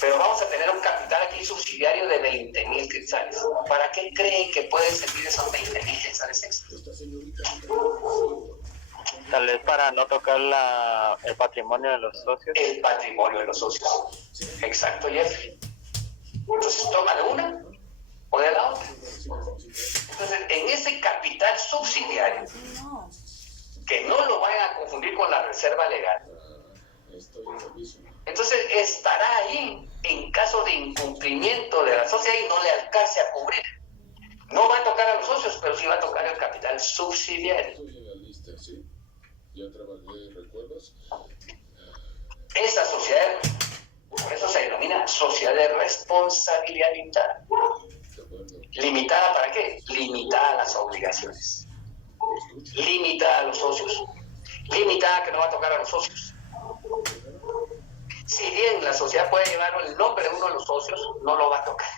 pero vamos a tener un capital aquí subsidiario de 20,000 quetzales. ¿Para qué creen que pueden servir esos 20,000 quetzales extra? Tal vez para no tocar el patrimonio de los socios. El patrimonio de los socios. Exacto, Jeffrey. Entonces toma de una o de la otra. Entonces, en ese capital subsidiario, que no lo vayan a confundir con la reserva legal, entonces estará ahí en caso de incumplimiento de la sociedad y no le alcance a cubrir. No va a tocar a los socios, pero sí va a tocar el capital subsidiario. Esa sociedad, por eso se denomina sociedad de responsabilidad limitada. ¿Limitada para qué? Limitada a las obligaciones, limitada a los socios, limitada a que no va a tocar a los socios. Si bien la sociedad puede llevar el nombre de uno de los socios, no lo va a tocar,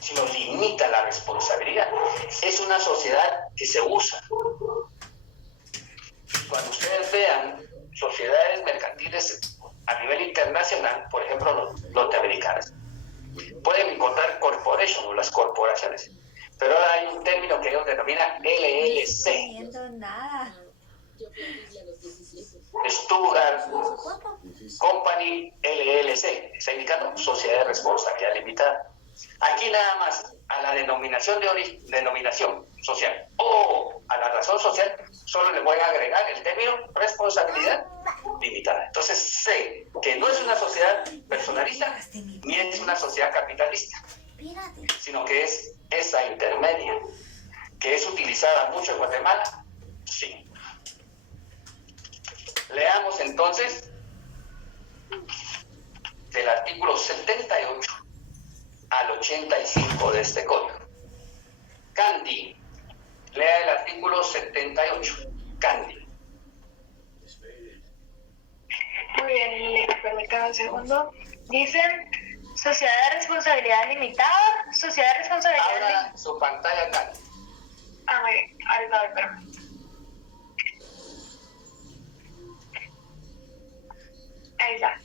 sino limita la responsabilidad. Es una sociedad que se usa. Cuando ustedes vean sociedades mercantiles a nivel internacional, por ejemplo los norteamericanas, pueden encontrar corporation o las corporaciones, pero ahora hay un término que ellos denominan LLC, Stuttgart Company LLC, está indicando sociedad de responsabilidad limitada. Aquí nada más a la denominación social o a la razón social solo le voy a agregar el término responsabilidad limitada. Entonces sé que no es una sociedad personalista ni es una sociedad capitalista, sino que es esa intermedia, que es utilizada mucho en Guatemala, sí. Leamos entonces del artículo 78 al 85 de este código. Candy, lea el artículo 78. Candy. Muy bien, permítame un segundo. Dicen sociedad de responsabilidad limitada, sociedad de responsabilidad limitada. Abra su pantalla, Candy. Muy bien, ahí va, pero. Ahí está.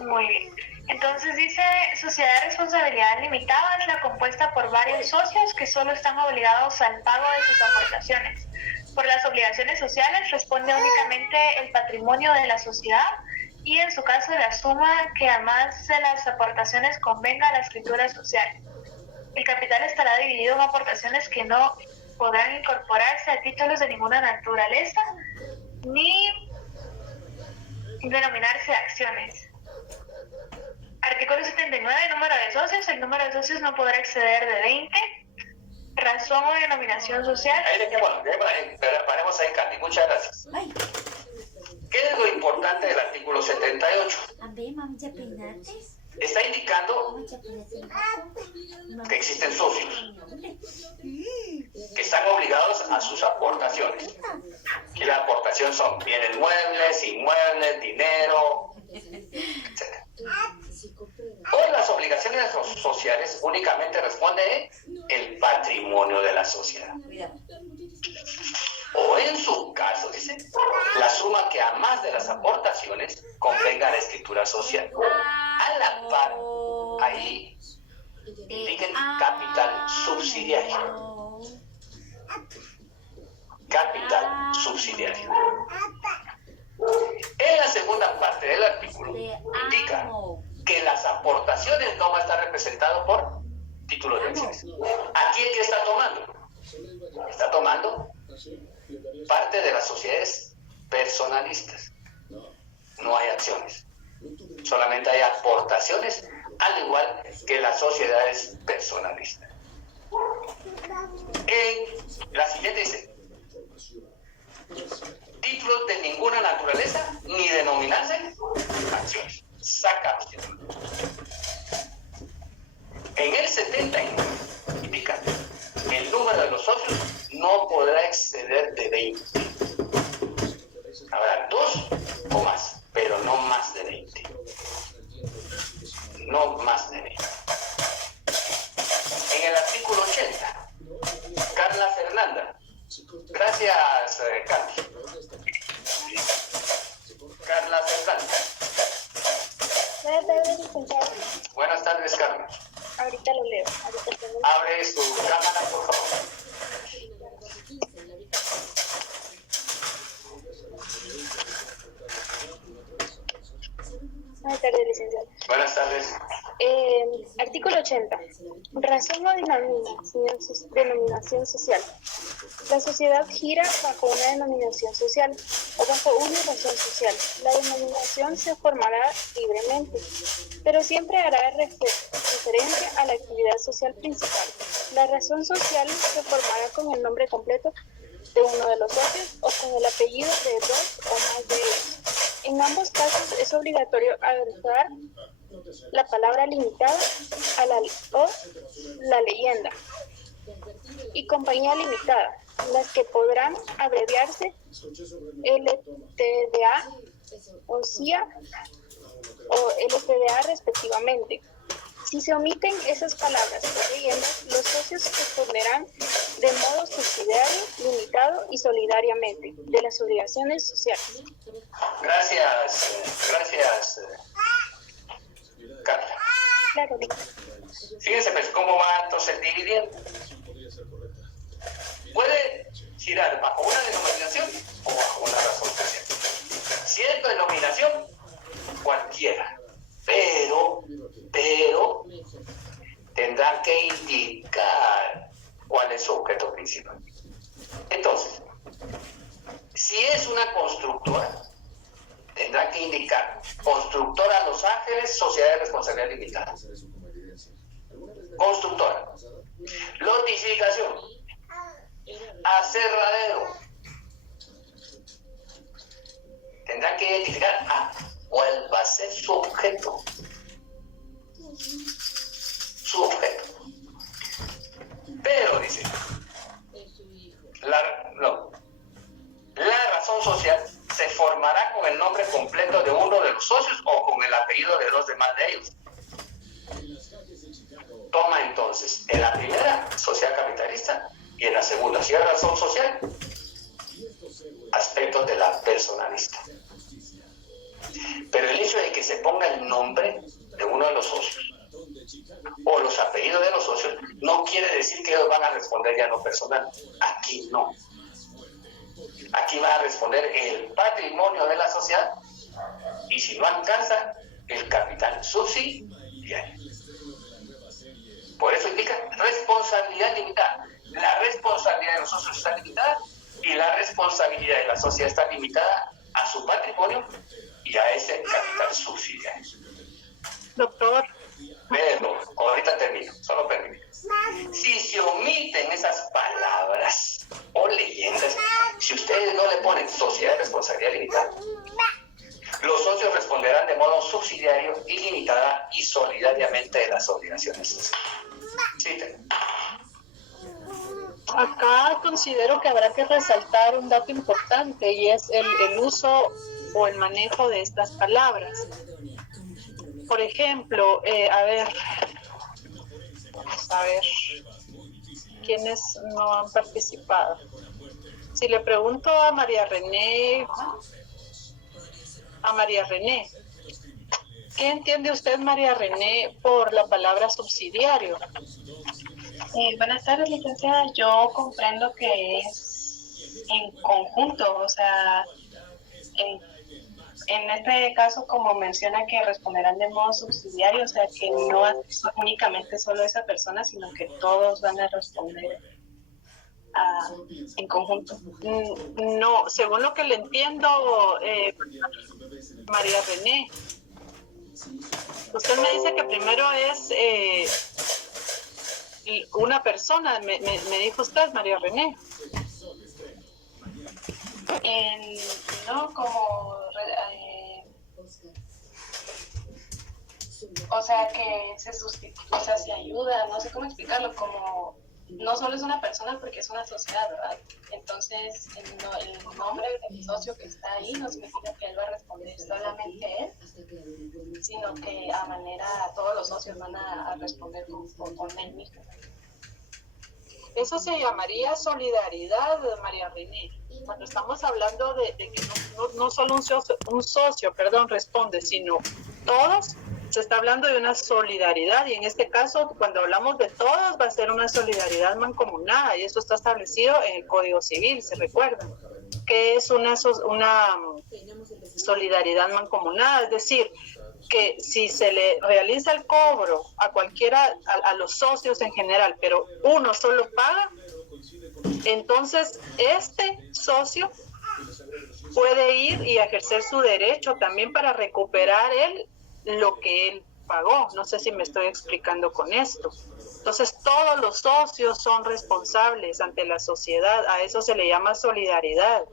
Muy bien. Entonces dice, sociedad de responsabilidad limitada es la compuesta por varios socios que solo están obligados al pago de sus aportaciones. Por las obligaciones sociales responde únicamente el patrimonio de la sociedad y en su caso la suma que además de las aportaciones convenga a la escritura social. El capital estará dividido en aportaciones que no podrán incorporarse a títulos de ninguna naturaleza ni denominarse acciones. Artículo 79, número de socios. El número de socios no podrá exceder de 20. Razón o denominación social. Paremos ahí, Candy. Muchas gracias. ¿Qué es lo importante del artículo 78? Está indicando que existen socios que están obligados a sus aportaciones. Y la aportación son bienes muebles, inmuebles, dinero, etc. Por las obligaciones sociales únicamente responde el patrimonio de la sociedad. O en su caso, dice, la suma que a más de las aportaciones convenga a la escritura social. A la par, ahí indiquen capital subsidiario. Capital subsidiario. En la segunda parte del artículo indica que las aportaciones no van a estar representadas por títulos de acciones. ¿Aquí qué está tomando? Está tomando parte de las sociedades personalistas. No hay acciones. Solamente hay aportaciones, al igual que las sociedades personalistas. En la siguiente dice: títulos de ninguna naturaleza ni denominarse acciones. Saca. En el 79 indica que el número de los socios no podrá exceder de 20. Habrá 2 o más, pero no más de 20. No más de 20. En el artículo 80, Carla Fernanda. Gracias, Candy. Carla Fernanda. Buenas tardes, licenciado. Buenas tardes, Carla. Ahorita lo leo. Abre su cámara, por favor. Buenas tardes, licenciado. Buenas tardes. Artículo 80. Razón o denominación social. La sociedad gira bajo una denominación social o bajo una razón social. La denominación se formará libremente, pero siempre hará referencia a la actividad social principal. La razón social se formará con el nombre completo de uno de los socios o con el apellido de 2 o más de ellos. En ambos casos es obligatorio agregar la palabra limitada a la leyenda y compañía limitada, las que podrán abreviarse LTDA o CIA o LTDA respectivamente. Si se omiten esas palabras o leyendas, los socios responderán de modo subsidiario, limitado y solidariamente de las obligaciones sociales. Gracias, Carla. Claro. Fíjense pues cómo va entonces dividiendo. Puede girar bajo una denominación o bajo una razón social. Si es denominación, cualquiera. Pero Si es una constructora, tendrá que indicar Constructora Los Ángeles, Sociedad de Responsabilidad Limitada. Constructora. Lotificación. Aserradero. Tendrá que identificar cuál va a ser su objeto. Su objeto. Pero, dice, la razón social se formará con el nombre completo de uno de los socios o con el apellido de los demás de ellos. Toma entonces en la primera, sociedad capitalista, y en la segunda, si hay razón social, aspectos de la personalista. Pero el hecho de que se ponga el nombre de uno de los socios o los apellidos de los socios no quiere decir que ellos van a responder ya lo personal. Aquí no. Aquí va a responder el patrimonio de la sociedad y si no alcanza, el capital subsidiario. Por eso indica responsabilidad limitada. La responsabilidad de los socios está limitada y la responsabilidad de la sociedad está limitada a su patrimonio y a ese capital subsidiario. Doctor. Pero, ahorita termino, solo permíteme. Si se omiten esas palabras o leyendas, si ustedes no le ponen sociedad de responsabilidad limitada, los socios responderán de modo subsidiario, ilimitada y solidariamente de las obligaciones. Sí, Acá considero que habrá que resaltar un dato importante y es el uso o el manejo de estas palabras. Por ejemplo, vamos a ver quiénes no han participado. Si le pregunto a María René, ¿qué entiende usted, María René, por la palabra subsidiario? Buenas tardes, licenciada. Yo comprendo que es en conjunto, o sea, en este caso, como menciona que responderán de modo subsidiario, o sea, que no únicamente solo esa persona, sino que todos van a responder en conjunto. No, según lo que le entiendo, María René, usted me dice que primero es una persona, me dijo usted, María René. No, como o sea, que se sustituye, o sea, se ayuda, no sé cómo explicarlo, como no solo es una persona porque es una sociedad, ¿verdad? Entonces, el nombre del socio que está ahí no significa que él va a responder solamente él, sino que a manera todos los socios van a responder con él mismo. Eso se llamaría solidaridad, María René. Cuando estamos hablando de que no solo un socio responde, sino todos, se está hablando de una solidaridad y en este caso, cuando hablamos de todos, va a ser una solidaridad mancomunada y eso está establecido en el Código Civil, ¿se recuerdan? Que es una solidaridad mancomunada, es decir, que si se le realiza el cobro a cualquiera, a los socios en general, pero uno solo paga, entonces este socio puede ir y ejercer su derecho también para recuperar él lo que él pagó. No sé si me estoy explicando con esto. Entonces todos los socios son responsables ante la sociedad, a eso se le llama solidaridad.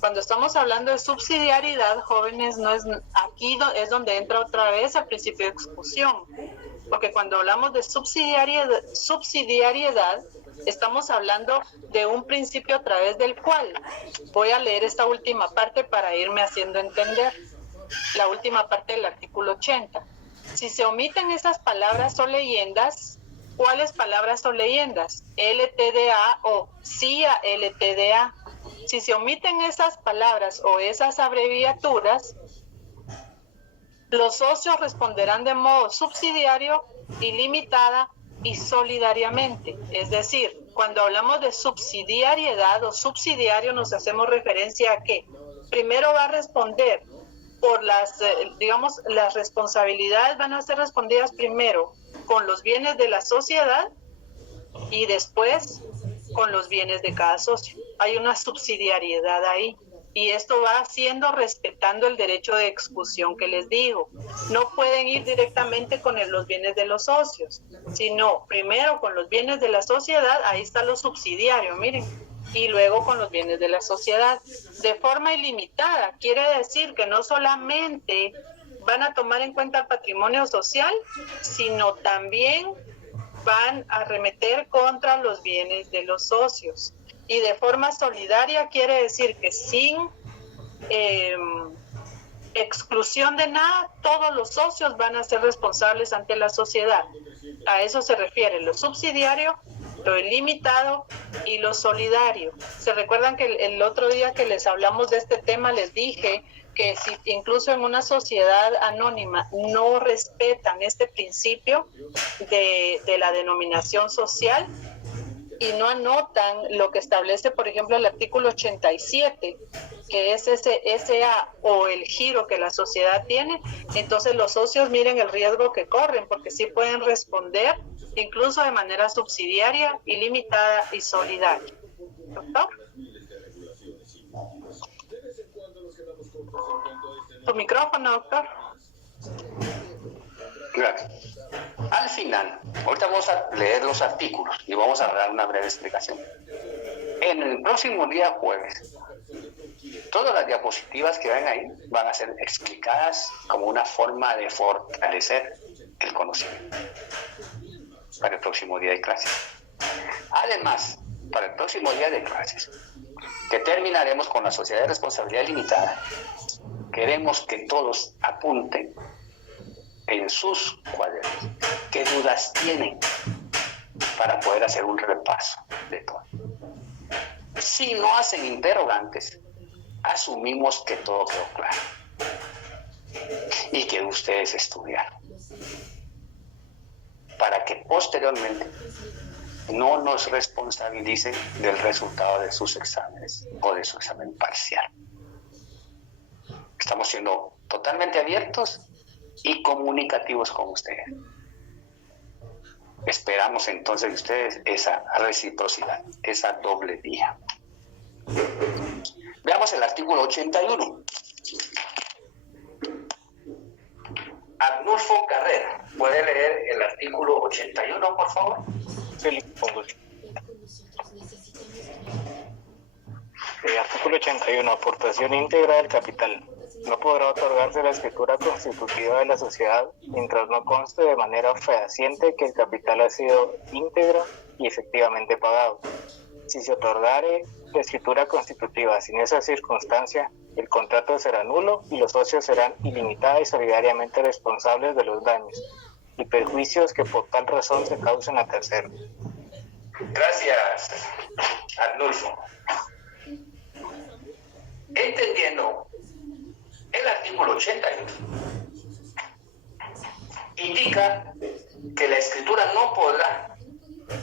Cuando estamos hablando de subsidiariedad, jóvenes, aquí es donde entra otra vez el principio de exclusión, porque cuando hablamos de subsidiariedad, estamos hablando de un principio a través del cual, voy a leer esta última parte para irme haciendo entender, la última parte del artículo 80. Si se omiten esas palabras o leyendas, ¿cuáles palabras o leyendas? LTDA o CIA LTDA. Si se omiten esas palabras o esas abreviaturas, los socios responderán de modo subsidiario, ilimitada y solidariamente. Es decir, cuando hablamos de subsidiariedad o subsidiario nos hacemos referencia a que primero va a responder por las responsabilidades van a ser respondidas primero con los bienes de la sociedad y después con los bienes de cada socio. Hay una subsidiariedad ahí. Y esto va haciendo respetando el derecho de exclusión que les digo. No pueden ir directamente con los bienes de los socios, sino primero con los bienes de la sociedad, ahí está lo subsidiario, miren, y luego con los bienes de la sociedad. De forma ilimitada, quiere decir que no solamente van a tomar en cuenta el patrimonio social, sino también van a arremeter contra los bienes de los socios. Y de forma solidaria quiere decir que sin exclusión de nada, todos los socios van a ser responsables ante la sociedad. A eso se refiere lo subsidiario, lo ilimitado y lo solidario. ¿Se recuerdan que el otro día que les hablamos de este tema les dije que si incluso en una sociedad anónima no respetan este principio de la denominación social y no anotan lo que establece, por ejemplo, el artículo 87, que es ese SA o el giro que la sociedad tiene, entonces los socios miren el riesgo que corren, porque sí pueden responder incluso de manera subsidiaria, ilimitada y solidaria. ¿Doctor? Tu micrófono, doctor. Gracias. Al final, ahorita vamos a leer los artículos y vamos a dar una breve explicación. En el próximo día jueves, todas las diapositivas que ven ahí van a ser explicadas como una forma de fortalecer el conocimiento para el próximo día de clases. Además, para el próximo día de clases, que terminaremos con la sociedad de responsabilidad limitada, queremos que todos apunten en sus cuadernos qué dudas tienen para poder hacer un repaso de todo. Si no hacen interrogantes, asumimos que todo quedó claro y que ustedes estudiaron, para que posteriormente no nos responsabilicen del resultado de sus exámenes o de su examen parcial. Estamos siendo totalmente abiertos y comunicativos con ustedes. Esperamos entonces de ustedes esa reciprocidad, esa doble vía. Veamos el artículo 81. Arnulfo Carrera, ¿puede leer el artículo 81, por favor? Artículo 81. Aportación íntegra del capital. No podrá otorgarse la escritura constitutiva de la sociedad mientras no conste de manera fehaciente que el capital ha sido íntegro y efectivamente pagado. Si se otorgare la escritura constitutiva sin esa circunstancia, el contrato será nulo y los socios serán ilimitada y solidariamente responsables de los daños y perjuicios que por tal razón se causen a terceros. Gracias, Arnulfo. Entendiendo el artículo 81, indica que la escritura no podrá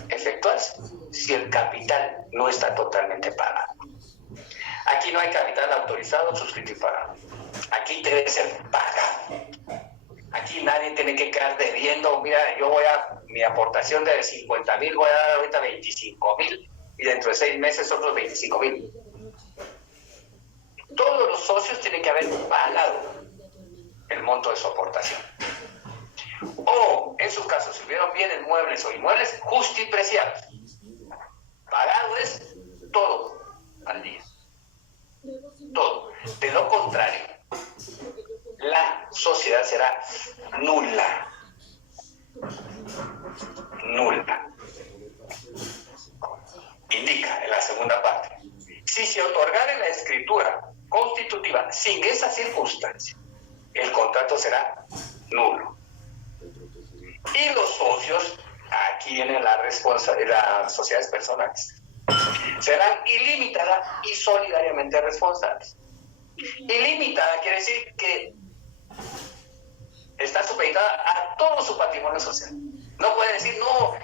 efectuarse si el capital no está totalmente pagado. Aquí no hay capital autorizado, suscrito y pagado. Aquí debe ser pagado. Aquí nadie tiene que quedar debiendo. Mira, mi aportación de 50,000 voy a dar ahorita 25,000 y dentro de 6 meses otros 25,000. Todos los socios tienen que haber pagado el monto de su aportación. O, en su caso, si hubieron bienes muebles o inmuebles, justipreciados. Pagado es todo al día. Todo. De lo contrario, la sociedad será nula. Nula. Indica en la segunda parte. Si se otorgare la escritura constitutiva sin esa circunstancia, el contrato será nulo. Y los socios, aquí viene las sociedades personales, serán ilimitadas y solidariamente responsables. Ilimitada quiere decir que está supeditada a todo su patrimonio social. No puede decir, no,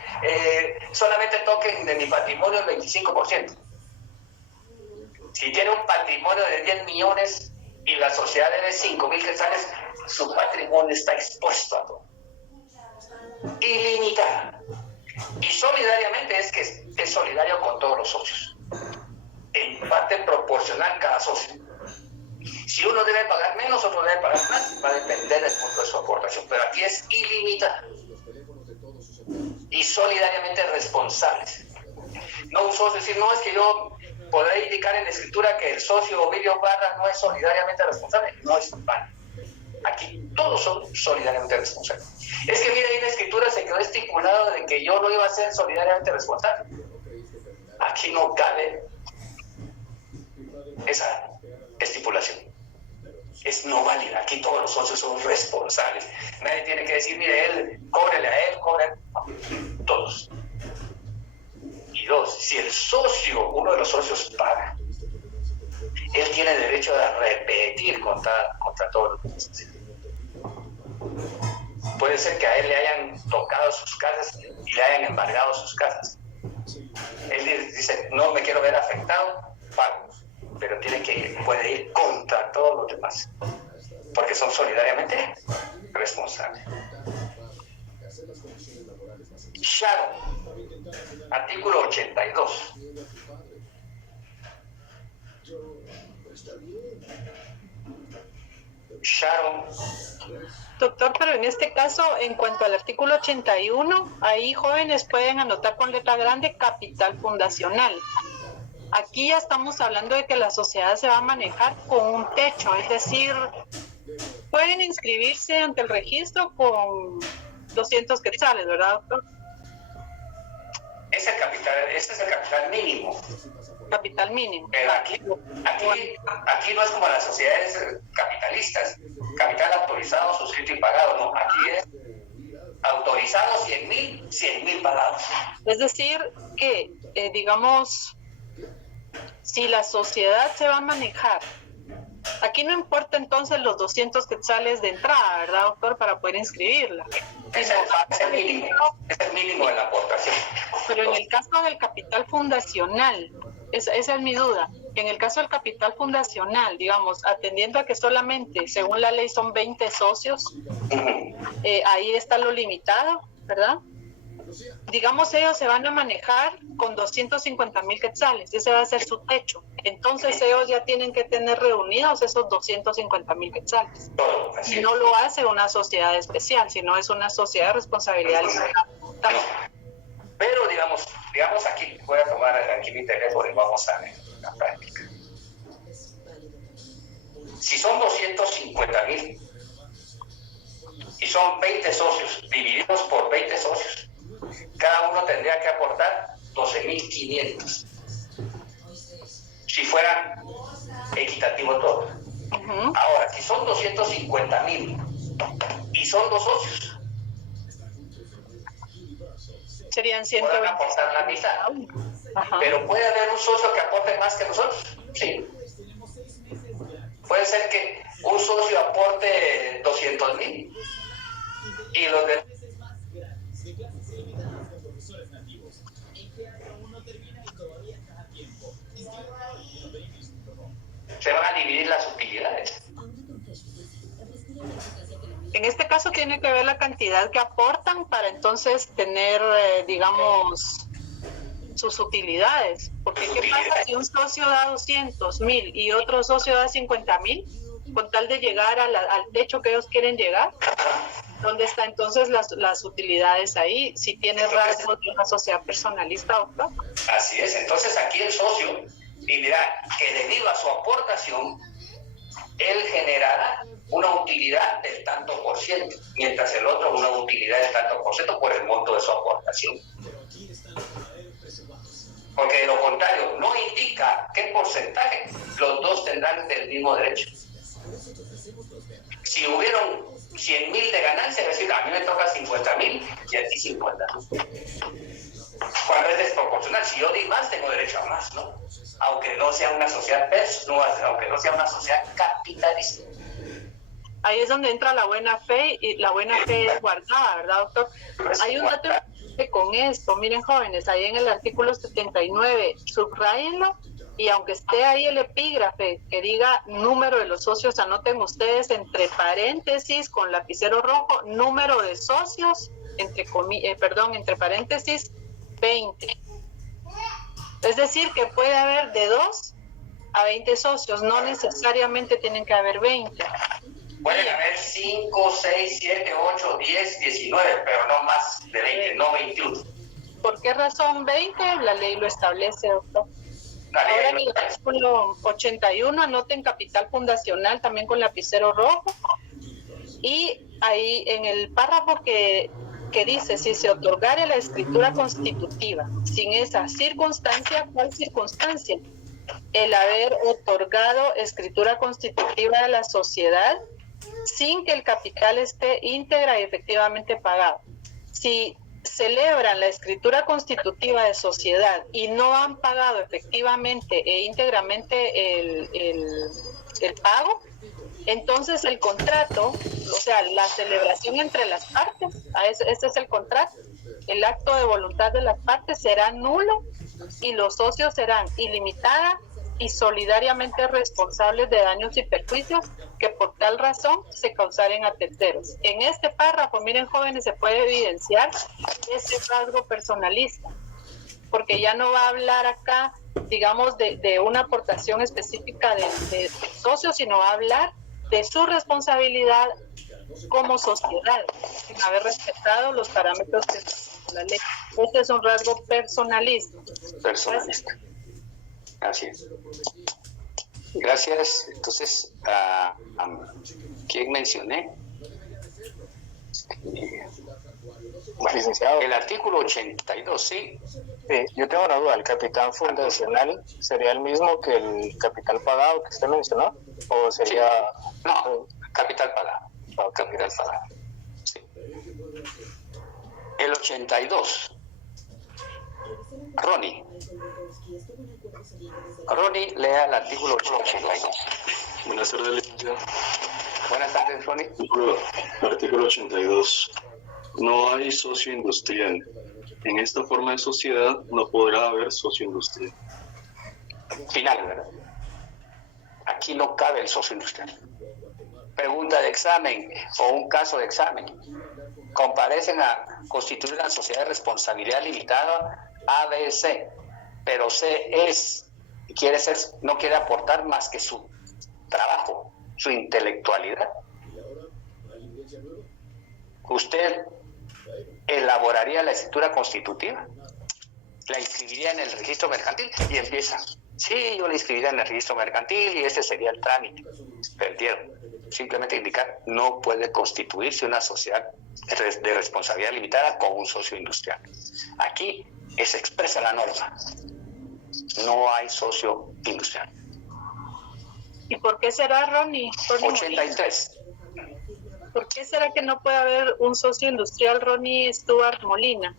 solamente toquen de mi patrimonio el 25%. Si tiene un patrimonio de 10 millones y la sociedad debe 5,000 quetzales, su patrimonio está expuesto a todo. Ilimitada. Y solidariamente es que es solidario con todos los socios. En parte proporcional cada socio. Si uno debe pagar menos, otro debe pagar más, va a depender del monto de su aportación. Pero aquí es ilimitada y solidariamente responsables. No un socio decir, no, es que yo podré indicar en la escritura que el socio Ovidio Parra no es solidariamente responsable. No es pan. Aquí todos son solidariamente responsables. Es que mira, ahí en la escritura se quedó estipulado de que yo no iba a ser solidariamente responsable. Aquí no cabe esa estipulación. Es no válida. Aquí todos los socios son responsables. Nadie tiene que decir, mire, él, cóbrele a él, cóbrele. No, todos. Y dos, si el socio, uno de los socios paga, él tiene derecho a repetir contra todos los demás. Puede ser que a él le hayan tocado sus casas y le hayan embargado sus casas. Él dice, no me quiero ver afectado, pago. Pero puede ir contra todos los demás, porque son solidariamente responsables. Sharon, artículo 82. Sharon. Doctor, pero en este caso, en cuanto al artículo 81, ahí jóvenes pueden anotar con letra grande capital fundacional. Aquí ya estamos hablando de que la sociedad se va a manejar con un techo, es decir, pueden inscribirse ante el registro con 200 quetzales, ¿verdad, doctor? Ese es el capital mínimo. Capital mínimo. Pero aquí no es como las sociedades capitalistas, capital autorizado, suscrito y pagado, no, aquí es autorizado 100,000 pagados. Es decir, que, digamos, si la sociedad se va a manejar, aquí no importa entonces los 200 quetzales de entrada, ¿verdad, doctor? Para poder inscribirla. Es el mínimo de la aportación. Pero en el caso del capital fundacional, esa es mi duda. En el caso del capital fundacional, digamos, atendiendo a que solamente, según la ley, son 20 socios, ahí está lo limitado, ¿verdad? Digamos, ellos se van a manejar con 250,000 quetzales, ese va a ser su techo. Entonces ellos ya tienen que tener reunidos esos 250,000 quetzales. Si no lo hace una sociedad especial, si no es una sociedad de responsabilidad limitada. Pero digamos aquí, voy a tomar aquí mi teléfono y vamos a ver la práctica. Si son 250,000 y son 20 socios, divididos por 20 socios, cada uno tendría que aportar 12,500. Si fuera equitativo todo. Ahora, si son 250,000 y son 2 socios, serían 120. Pueden aportar la mitad. Pero puede haber un socio que aporte más que nosotros. Sí. Puede ser que un socio aporte 200,000 y los de se van a dividir las utilidades. En este caso tiene que ver la cantidad que aportan para entonces tener, digamos, sus utilidades. Porque ¿qué pasa si un socio da 200,000 y otro socio da 50,000? Con tal de llegar al techo que ellos quieren llegar, ¿dónde están entonces las utilidades ahí? Si tiene rasgos de una sociedad personalista, doctor. Así es, entonces aquí el socio dirá que debido a su aportación, él generará una utilidad del tanto por ciento, mientras el otro una utilidad del tanto por ciento por el monto de su aportación. Porque de lo contrario, no indica qué porcentaje los dos tendrán del mismo derecho. Si hubieron 100,000 de ganancia, es decir, a mí me toca 50,000 y a ti 50. Cuando es desproporcional, si yo di más, tengo derecho a más, ¿no? Aunque no sea una sociedad aunque no sea una sociedad capitalista. Ahí es donde entra la buena fe, y la buena fe es guardada, ¿verdad, doctor? Hay un dato con esto, miren jóvenes, ahí en el artículo 79, subrayenlo, y aunque esté ahí el epígrafe que diga número de los socios, anoten ustedes entre paréntesis con lapicero rojo, número de socios, entre paréntesis, 20. Es decir, que puede haber de 2 a 20 socios. No necesariamente tienen que haber 20. Pueden haber 5, 6, 7, 8, 10, 19, pero no más de 20, no 21. ¿Por qué razón 20? La ley lo establece, doctor. Ahora en el artículo 81, anoten capital fundacional también con lapicero rojo. Y ahí en el párrafo que dice, si se otorgara la escritura constitutiva sin esa circunstancia, ¿cuál circunstancia? El haber otorgado escritura constitutiva a la sociedad sin que el capital esté íntegra y efectivamente pagado. Si celebran la escritura constitutiva de sociedad y no han pagado efectivamente e íntegramente el pago, entonces el contrato, o sea, la celebración entre las partes, ese es el contrato, el acto de voluntad de las partes será nulo y los socios serán ilimitada y solidariamente responsables de daños y perjuicios que por tal razón se causaren a terceros. En este párrafo, miren jóvenes, se puede evidenciar ese rasgo personalista, porque ya no va a hablar acá, digamos, de una aportación específica de socios, sino va a hablar de su responsabilidad como sociedad, sin haber respetado los parámetros de la ley. Este es un rasgo personalista. Personalista. Gracias. Gracias. Entonces, ¿quién mencioné? Licenciado. El artículo 82, sí. Yo tengo una duda. ¿El capital fundacional sería el mismo que el capital pagado que usted mencionó? ¿O sería...? Sí. No, capital pagado. No, capital pagado. Sí. El 82. Ronnie, lea el artículo 82. Buenas tardes, licenciado. Buenas tardes, Ronnie. Artículo 82. No hay socio industrial. En esta forma de sociedad no podrá haber socio industrial. Final, ¿verdad? Aquí no cabe el socio industrial. Pregunta de examen o un caso de examen. Comparecen a constituir una sociedad de responsabilidad limitada A, B, C, pero C no quiere aportar más que su trabajo, su intelectualidad. Usted elaboraría la escritura constitutiva, la inscribiría en el registro mercantil y empieza. Sí, yo la inscribiría en el registro mercantil y ese sería el trámite. Perdieron. Simplemente indicar, no puede constituirse una sociedad de responsabilidad limitada con un socio industrial. Aquí se expresa la norma. No hay socio industrial. ¿Y por qué será, Ronnie 83. ¿Por qué será que no puede haber un socio industrial, Ronnie Stuart Molina?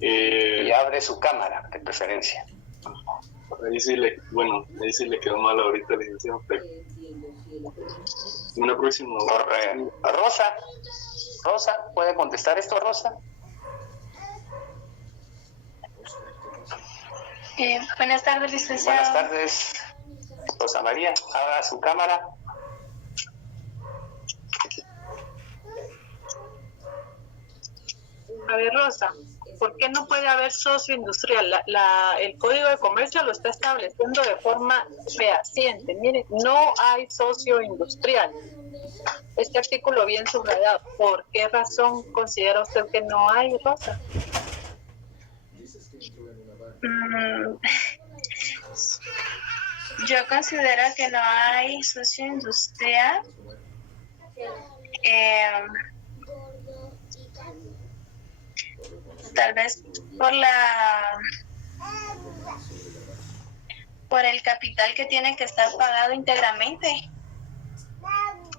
Y abre su cámara, de preferencia. Ahí sí le quedó mal ahorita, licenciado. Una próxima. Rosa, ¿puede contestar esto, Rosa? Buenas tardes, licenciado. Buenas tardes, Rosa María. Abra su cámara. A ver, Rosa, ¿por qué no puede haber socio industrial? El Código de Comercio lo está estableciendo de forma fehaciente. Mire, no hay socio industrial. Este artículo bien subrayado. ¿Por qué razón considera usted que no hay, Rosa? Yo considero que no hay socio industrial tal vez por el capital que tiene que estar pagado íntegramente.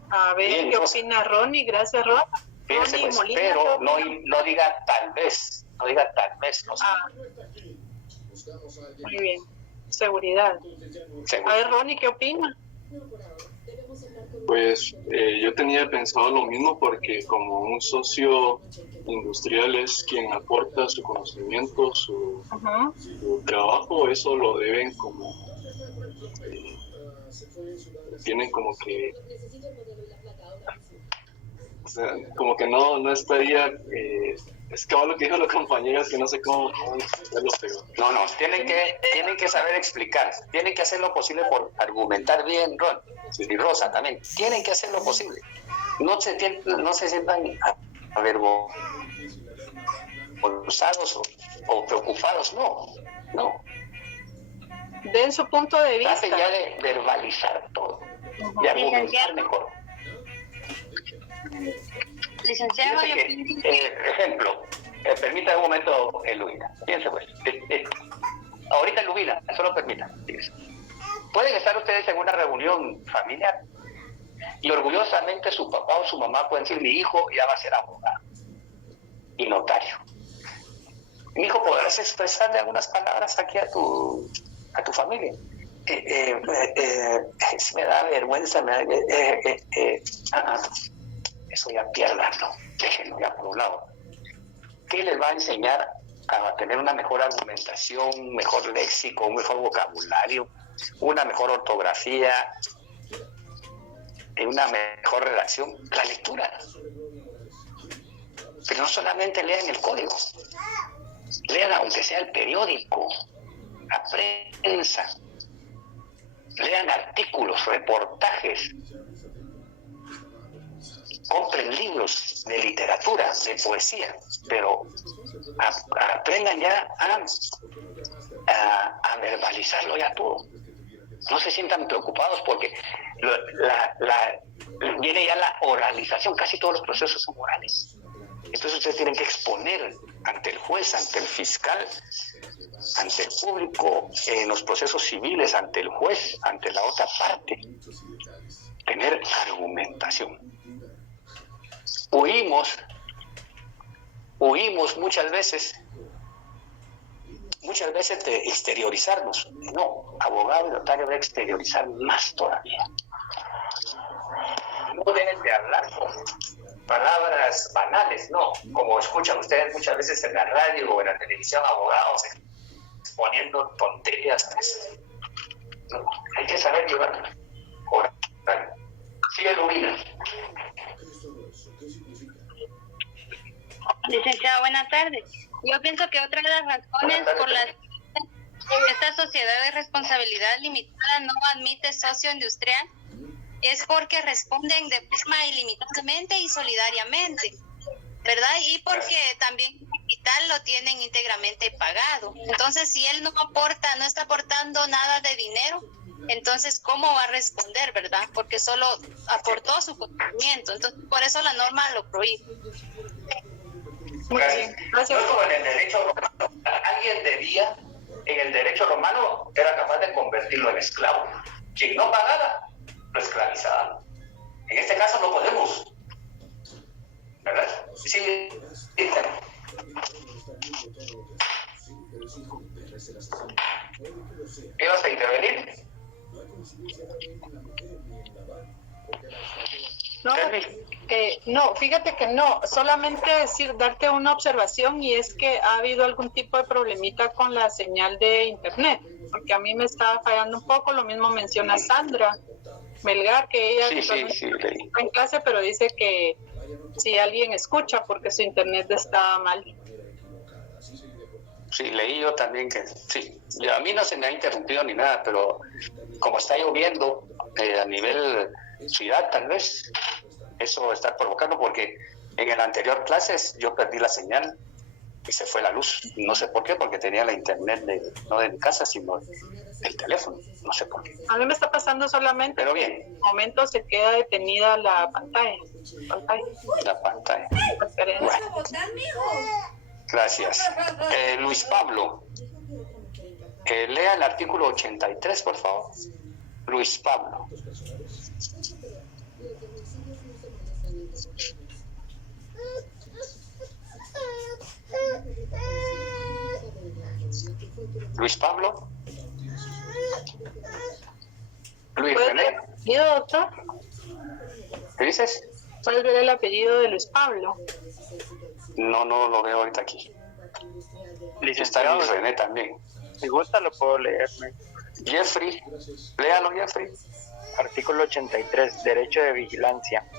A ver, bien, ¿qué opina Ronnie? Gracias, Rosa. Fíjese, pues, Molina, pero no diga tal vez. No diga tal vez. No sé. Muy bien. Seguridad. A ver, Ronnie, ¿qué opina? Pues yo tenía pensado lo mismo porque como un socio industrial es quien aporta su conocimiento, su trabajo, eso lo deben como tienen como que O sea, como que no estaría... es como lo que dijo la compañera, es que no sé cómo explicarlo, pero... No, tienen que saber explicar, tienen que hacer lo posible por argumentar bien, Ron, y Rosa también, tienen que hacer lo posible. No se sientan avergonzados o preocupados, no. Den su punto de vista. Traten ya de verbalizar todo, de argumentar mejor. Licenciado, ejemplo, permita un momento, Lubina. Fíjense pues. Ahorita, Lubina, solo permita. Pueden estar ustedes en una reunión familiar y orgullosamente su papá o su mamá pueden decir: mi hijo ya va a ser abogado y notario. Mi hijo, ¿podrás expresarle algunas palabras aquí a tu familia? Me da vergüenza, eso ya piérdanlo, déjenlo ya por un lado. ¿Qué les va a enseñar a tener una mejor argumentación, un mejor léxico, un mejor vocabulario, una mejor ortografía, una mejor redacción? La lectura. Pero no solamente lean el código, lean aunque sea el periódico, la prensa, lean artículos, reportajes, compren libros de literatura, de poesía, pero aprendan ya a verbalizarlo ya todo. No se sientan preocupados porque viene ya la oralización, casi todos los procesos son orales. Entonces ustedes tienen que exponer ante el juez, ante el fiscal, ante el público, en los procesos civiles, ante el juez, ante la otra parte, tener argumentación. Huimos muchas veces de exteriorizarnos. No, abogado y notario debe exteriorizar más todavía. No deben de hablar con palabras banales, no, como escuchan ustedes muchas veces en la radio o en la televisión, abogados exponiendo tonterías. No, hay que saber llevar. Sigue, Lubina. Licenciado, buenas tardes. Yo pienso que otra de las razones por las que esta sociedad de responsabilidad limitada no admite socio industrial es porque responden de forma ilimitadamente y solidariamente, ¿verdad? Y porque también el capital lo tienen íntegramente pagado. Entonces, si él no está aportando nada de dinero, entonces, ¿cómo va a responder, verdad? Porque solo aportó su conocimiento. Entonces, por eso la norma lo prohíbe. Gracias. No es como en el derecho romano. Alguien debía, en el derecho romano, era capaz de convertirlo en esclavo. Quien no pagara, lo esclavizaba. En este caso no podemos. ¿Verdad? Sí. ¿Ibas a intervenir? No, fíjate que no, solamente darte una observación, y es que ha habido algún tipo de problemita con la señal de internet, porque a mí me estaba fallando un poco. Lo mismo menciona Sandra Melgar, que ella está en clase, pero dice que si alguien escucha porque su internet está mal. Sí, leí yo también que sí. A mí no se me ha interrumpido ni nada, pero como está lloviendo a nivel ciudad, tal vez eso está provocando, porque en el anterior clases yo perdí la señal y se fue la luz. No sé por qué, porque tenía la internet no de mi casa, sino del teléfono. No sé por qué. A mí me está pasando solamente. Pero bien. En un momento se queda detenida la pantalla. La pantalla. Bueno. Gracias. Luis Pablo, lea el artículo 83, por favor. Luis Pablo. Luis Pablo. Luis René. ¿Apellido, doctor? ¿Qué dices? ¿Puedes ver el apellido de Luis Pablo? No lo veo ahorita aquí. Está Luis René también. Si gusta lo puedo leer. Jeffrey, léalo, Jeffrey. Artículo 83, derecho de vigilancia.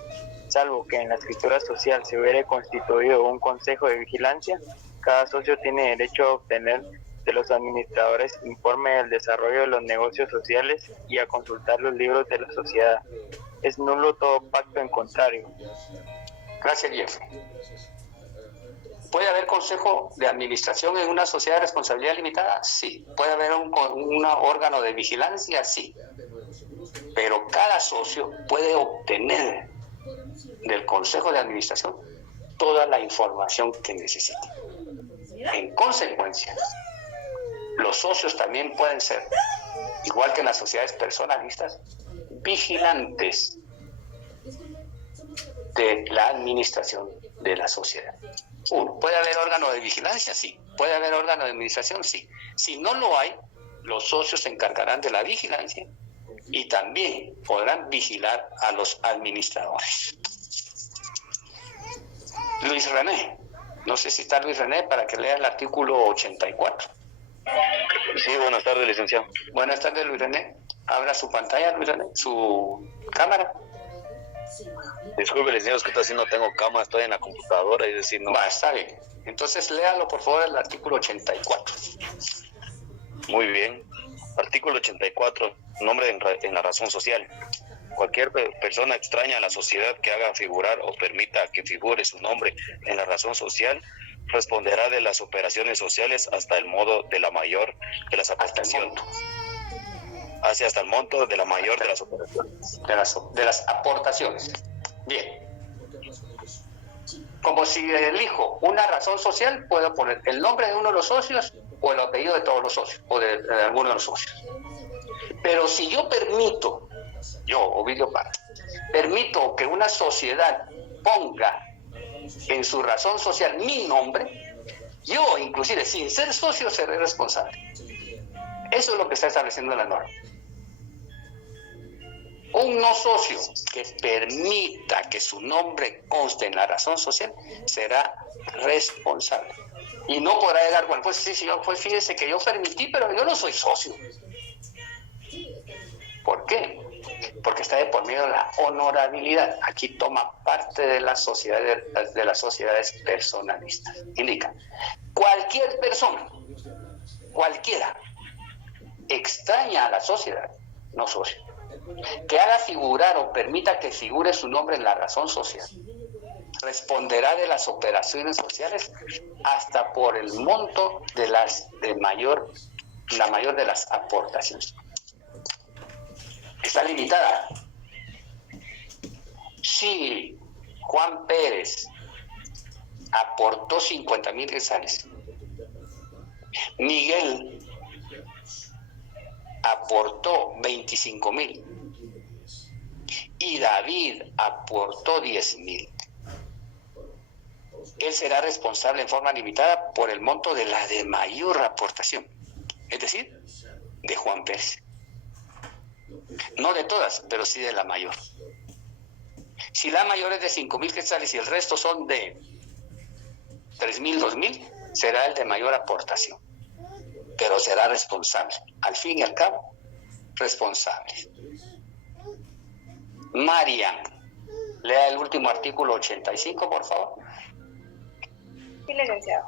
salvo que en la escritura social se hubiere constituido un consejo de vigilancia, cada socio tiene derecho a obtener de los administradores informe del desarrollo de los negocios sociales y a consultar los libros de la sociedad. Es nulo todo pacto en contrario. Gracias, Jeffrey. ¿Puede haber consejo de administración en una sociedad de responsabilidad limitada? Sí. ¿Puede haber un órgano de vigilancia? Sí. Pero cada socio puede obtener del consejo de administración toda la información que necesite. En consecuencia, los socios también pueden ser, igual que en las sociedades personalistas, vigilantes de la administración de la sociedad. ¿Puede haber órgano de vigilancia? Sí. ¿Puede haber órgano de administración? Sí. Si no lo hay, los socios se encargarán de la vigilancia y también podrán vigilar a los administradores. Luis René, no sé si está Luis René para que lea el artículo 84. Sí, buenas tardes, licenciado. Buenas tardes, Luis René. Abra su pantalla, Luis René, su cámara. Disculpe, licenciado, es que casi no tengo cámara, estoy en la computadora, es decir, no. Va, está bien. Entonces, léalo, por favor, el artículo 84. Muy bien. Artículo 84, nombre en la razón social. Cualquier persona extraña a la sociedad que haga figurar o permita que figure su nombre en la razón social responderá de las operaciones sociales hasta el modo de la mayor de las aportaciones. Hasta el monto de la mayor de las operaciones. De las aportaciones. Bien. Como si elijo una razón social, puedo poner el nombre de uno de los socios o el apellido de todos los socios, o de alguno de los socios. Pero si yo permito, Ovidio Parra, permito que una sociedad ponga en su razón social mi nombre, yo, inclusive, sin ser socio, seré responsable. Eso es lo que está estableciendo la norma. Un no socio que permita que su nombre conste en la razón social será responsable. Y no podrá llegar, bueno, pues sí, pues fíjese que yo permití, pero yo no soy socio. ¿Por qué? Porque está de por medio la honorabilidad. Aquí toma parte de las sociedades personalistas. Indica, cualquier persona, cualquiera, extraña a la sociedad, no socio, que haga figurar o permita que figure su nombre en la razón social, responderá de las operaciones sociales hasta por el monto de la mayor de las aportaciones. Está limitada. Si Juan Pérez aportó 50,000 quetzales, Miguel aportó 25,000 y David aportó 10,000, él será responsable en forma limitada por el monto de la de mayor aportación, es decir, de Juan Pérez. No de todas, pero sí de la mayor. Si la mayor es de 5,000 quetzales y el resto son de 3,000, 2,000, será el de mayor aportación, pero será responsable. Al fin y al cabo, responsable. Marian, lea el último artículo 85, por favor. Sí, licenciado.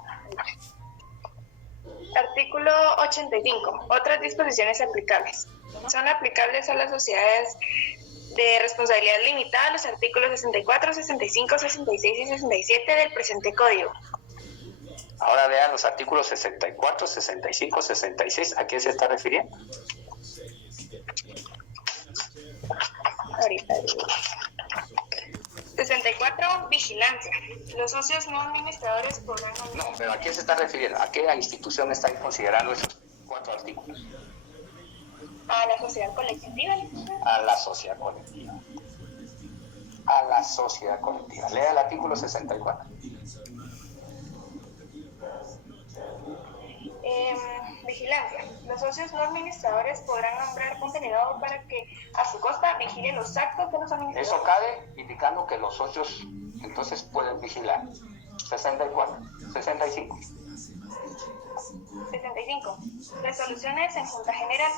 Artículo 85. Otras disposiciones aplicables. Son aplicables a las sociedades de responsabilidad limitada los artículos 64, 65, 66 y 67 del presente código. Ahora vean los artículos 64, 65, 66. ¿A quién se está refiriendo? Ahorita. 64. Vigilancia. Los socios no administradores podrán... No, pero ¿a quién se está refiriendo? ¿A qué institución está considerando esos 4 artículos? A la sociedad colectiva. A la sociedad colectiva. A la sociedad colectiva. Lea el artículo 64. Vigilancia. Los socios no administradores podrán nombrar un delegado para que a su costa vigile los actos de los administradores. Eso cabe indicando que los socios entonces pueden vigilar. 64, 65. 65. Resoluciones en Junta General.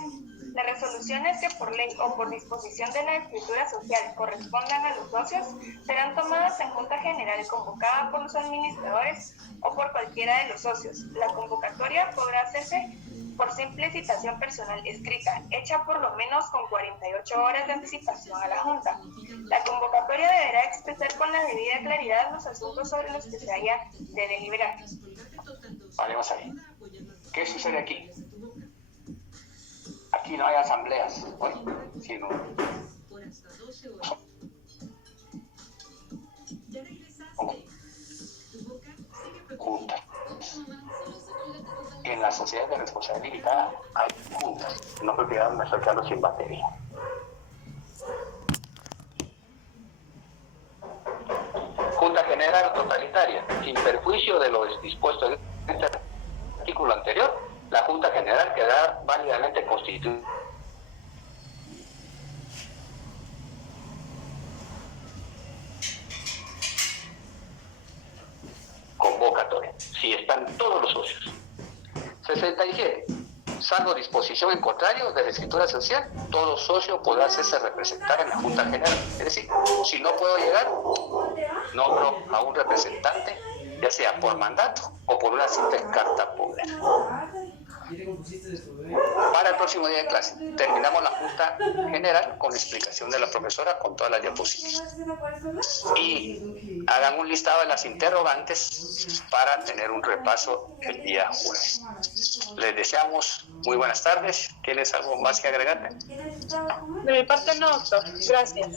Las resoluciones que por ley o por disposición de la escritura social correspondan a los socios serán tomadas en Junta General convocada por los administradores o por cualquiera de los socios. La convocatoria podrá hacerse por simple citación personal escrita, hecha por lo menos con 48 horas de anticipación a la Junta. La convocatoria deberá expresar con la debida claridad los asuntos sobre los que se haya de deliberar. Vale, vamos a ver. ¿Qué sucede aquí? Aquí no hay asambleas, ¿no? Sino juntas. En la sociedad de responsabilidad limitada hay juntas. No propiedad, me estoy quedando sin batería. Junta General totalitaria, sin perjuicio de lo dispuesto en este artículo anterior, la Junta General quedará válidamente constituida. Convocatoria, si están todos los socios. 67. Salvo disposición en contrario de la escritura social, todo socio podrá hacerse representar en la Junta General. Es decir, si no puedo llegar, nombro a un representante, ya sea por mandato o por una simple carta pública. Para el próximo día de clase, terminamos la Junta General con la explicación de la profesora con todas las diapositivas. Y hagan un listado de las interrogantes para tener un repaso el día jueves. Les deseamos muy buenas tardes. ¿Tienes algo más que agregar? De mi parte no, doctor. Gracias.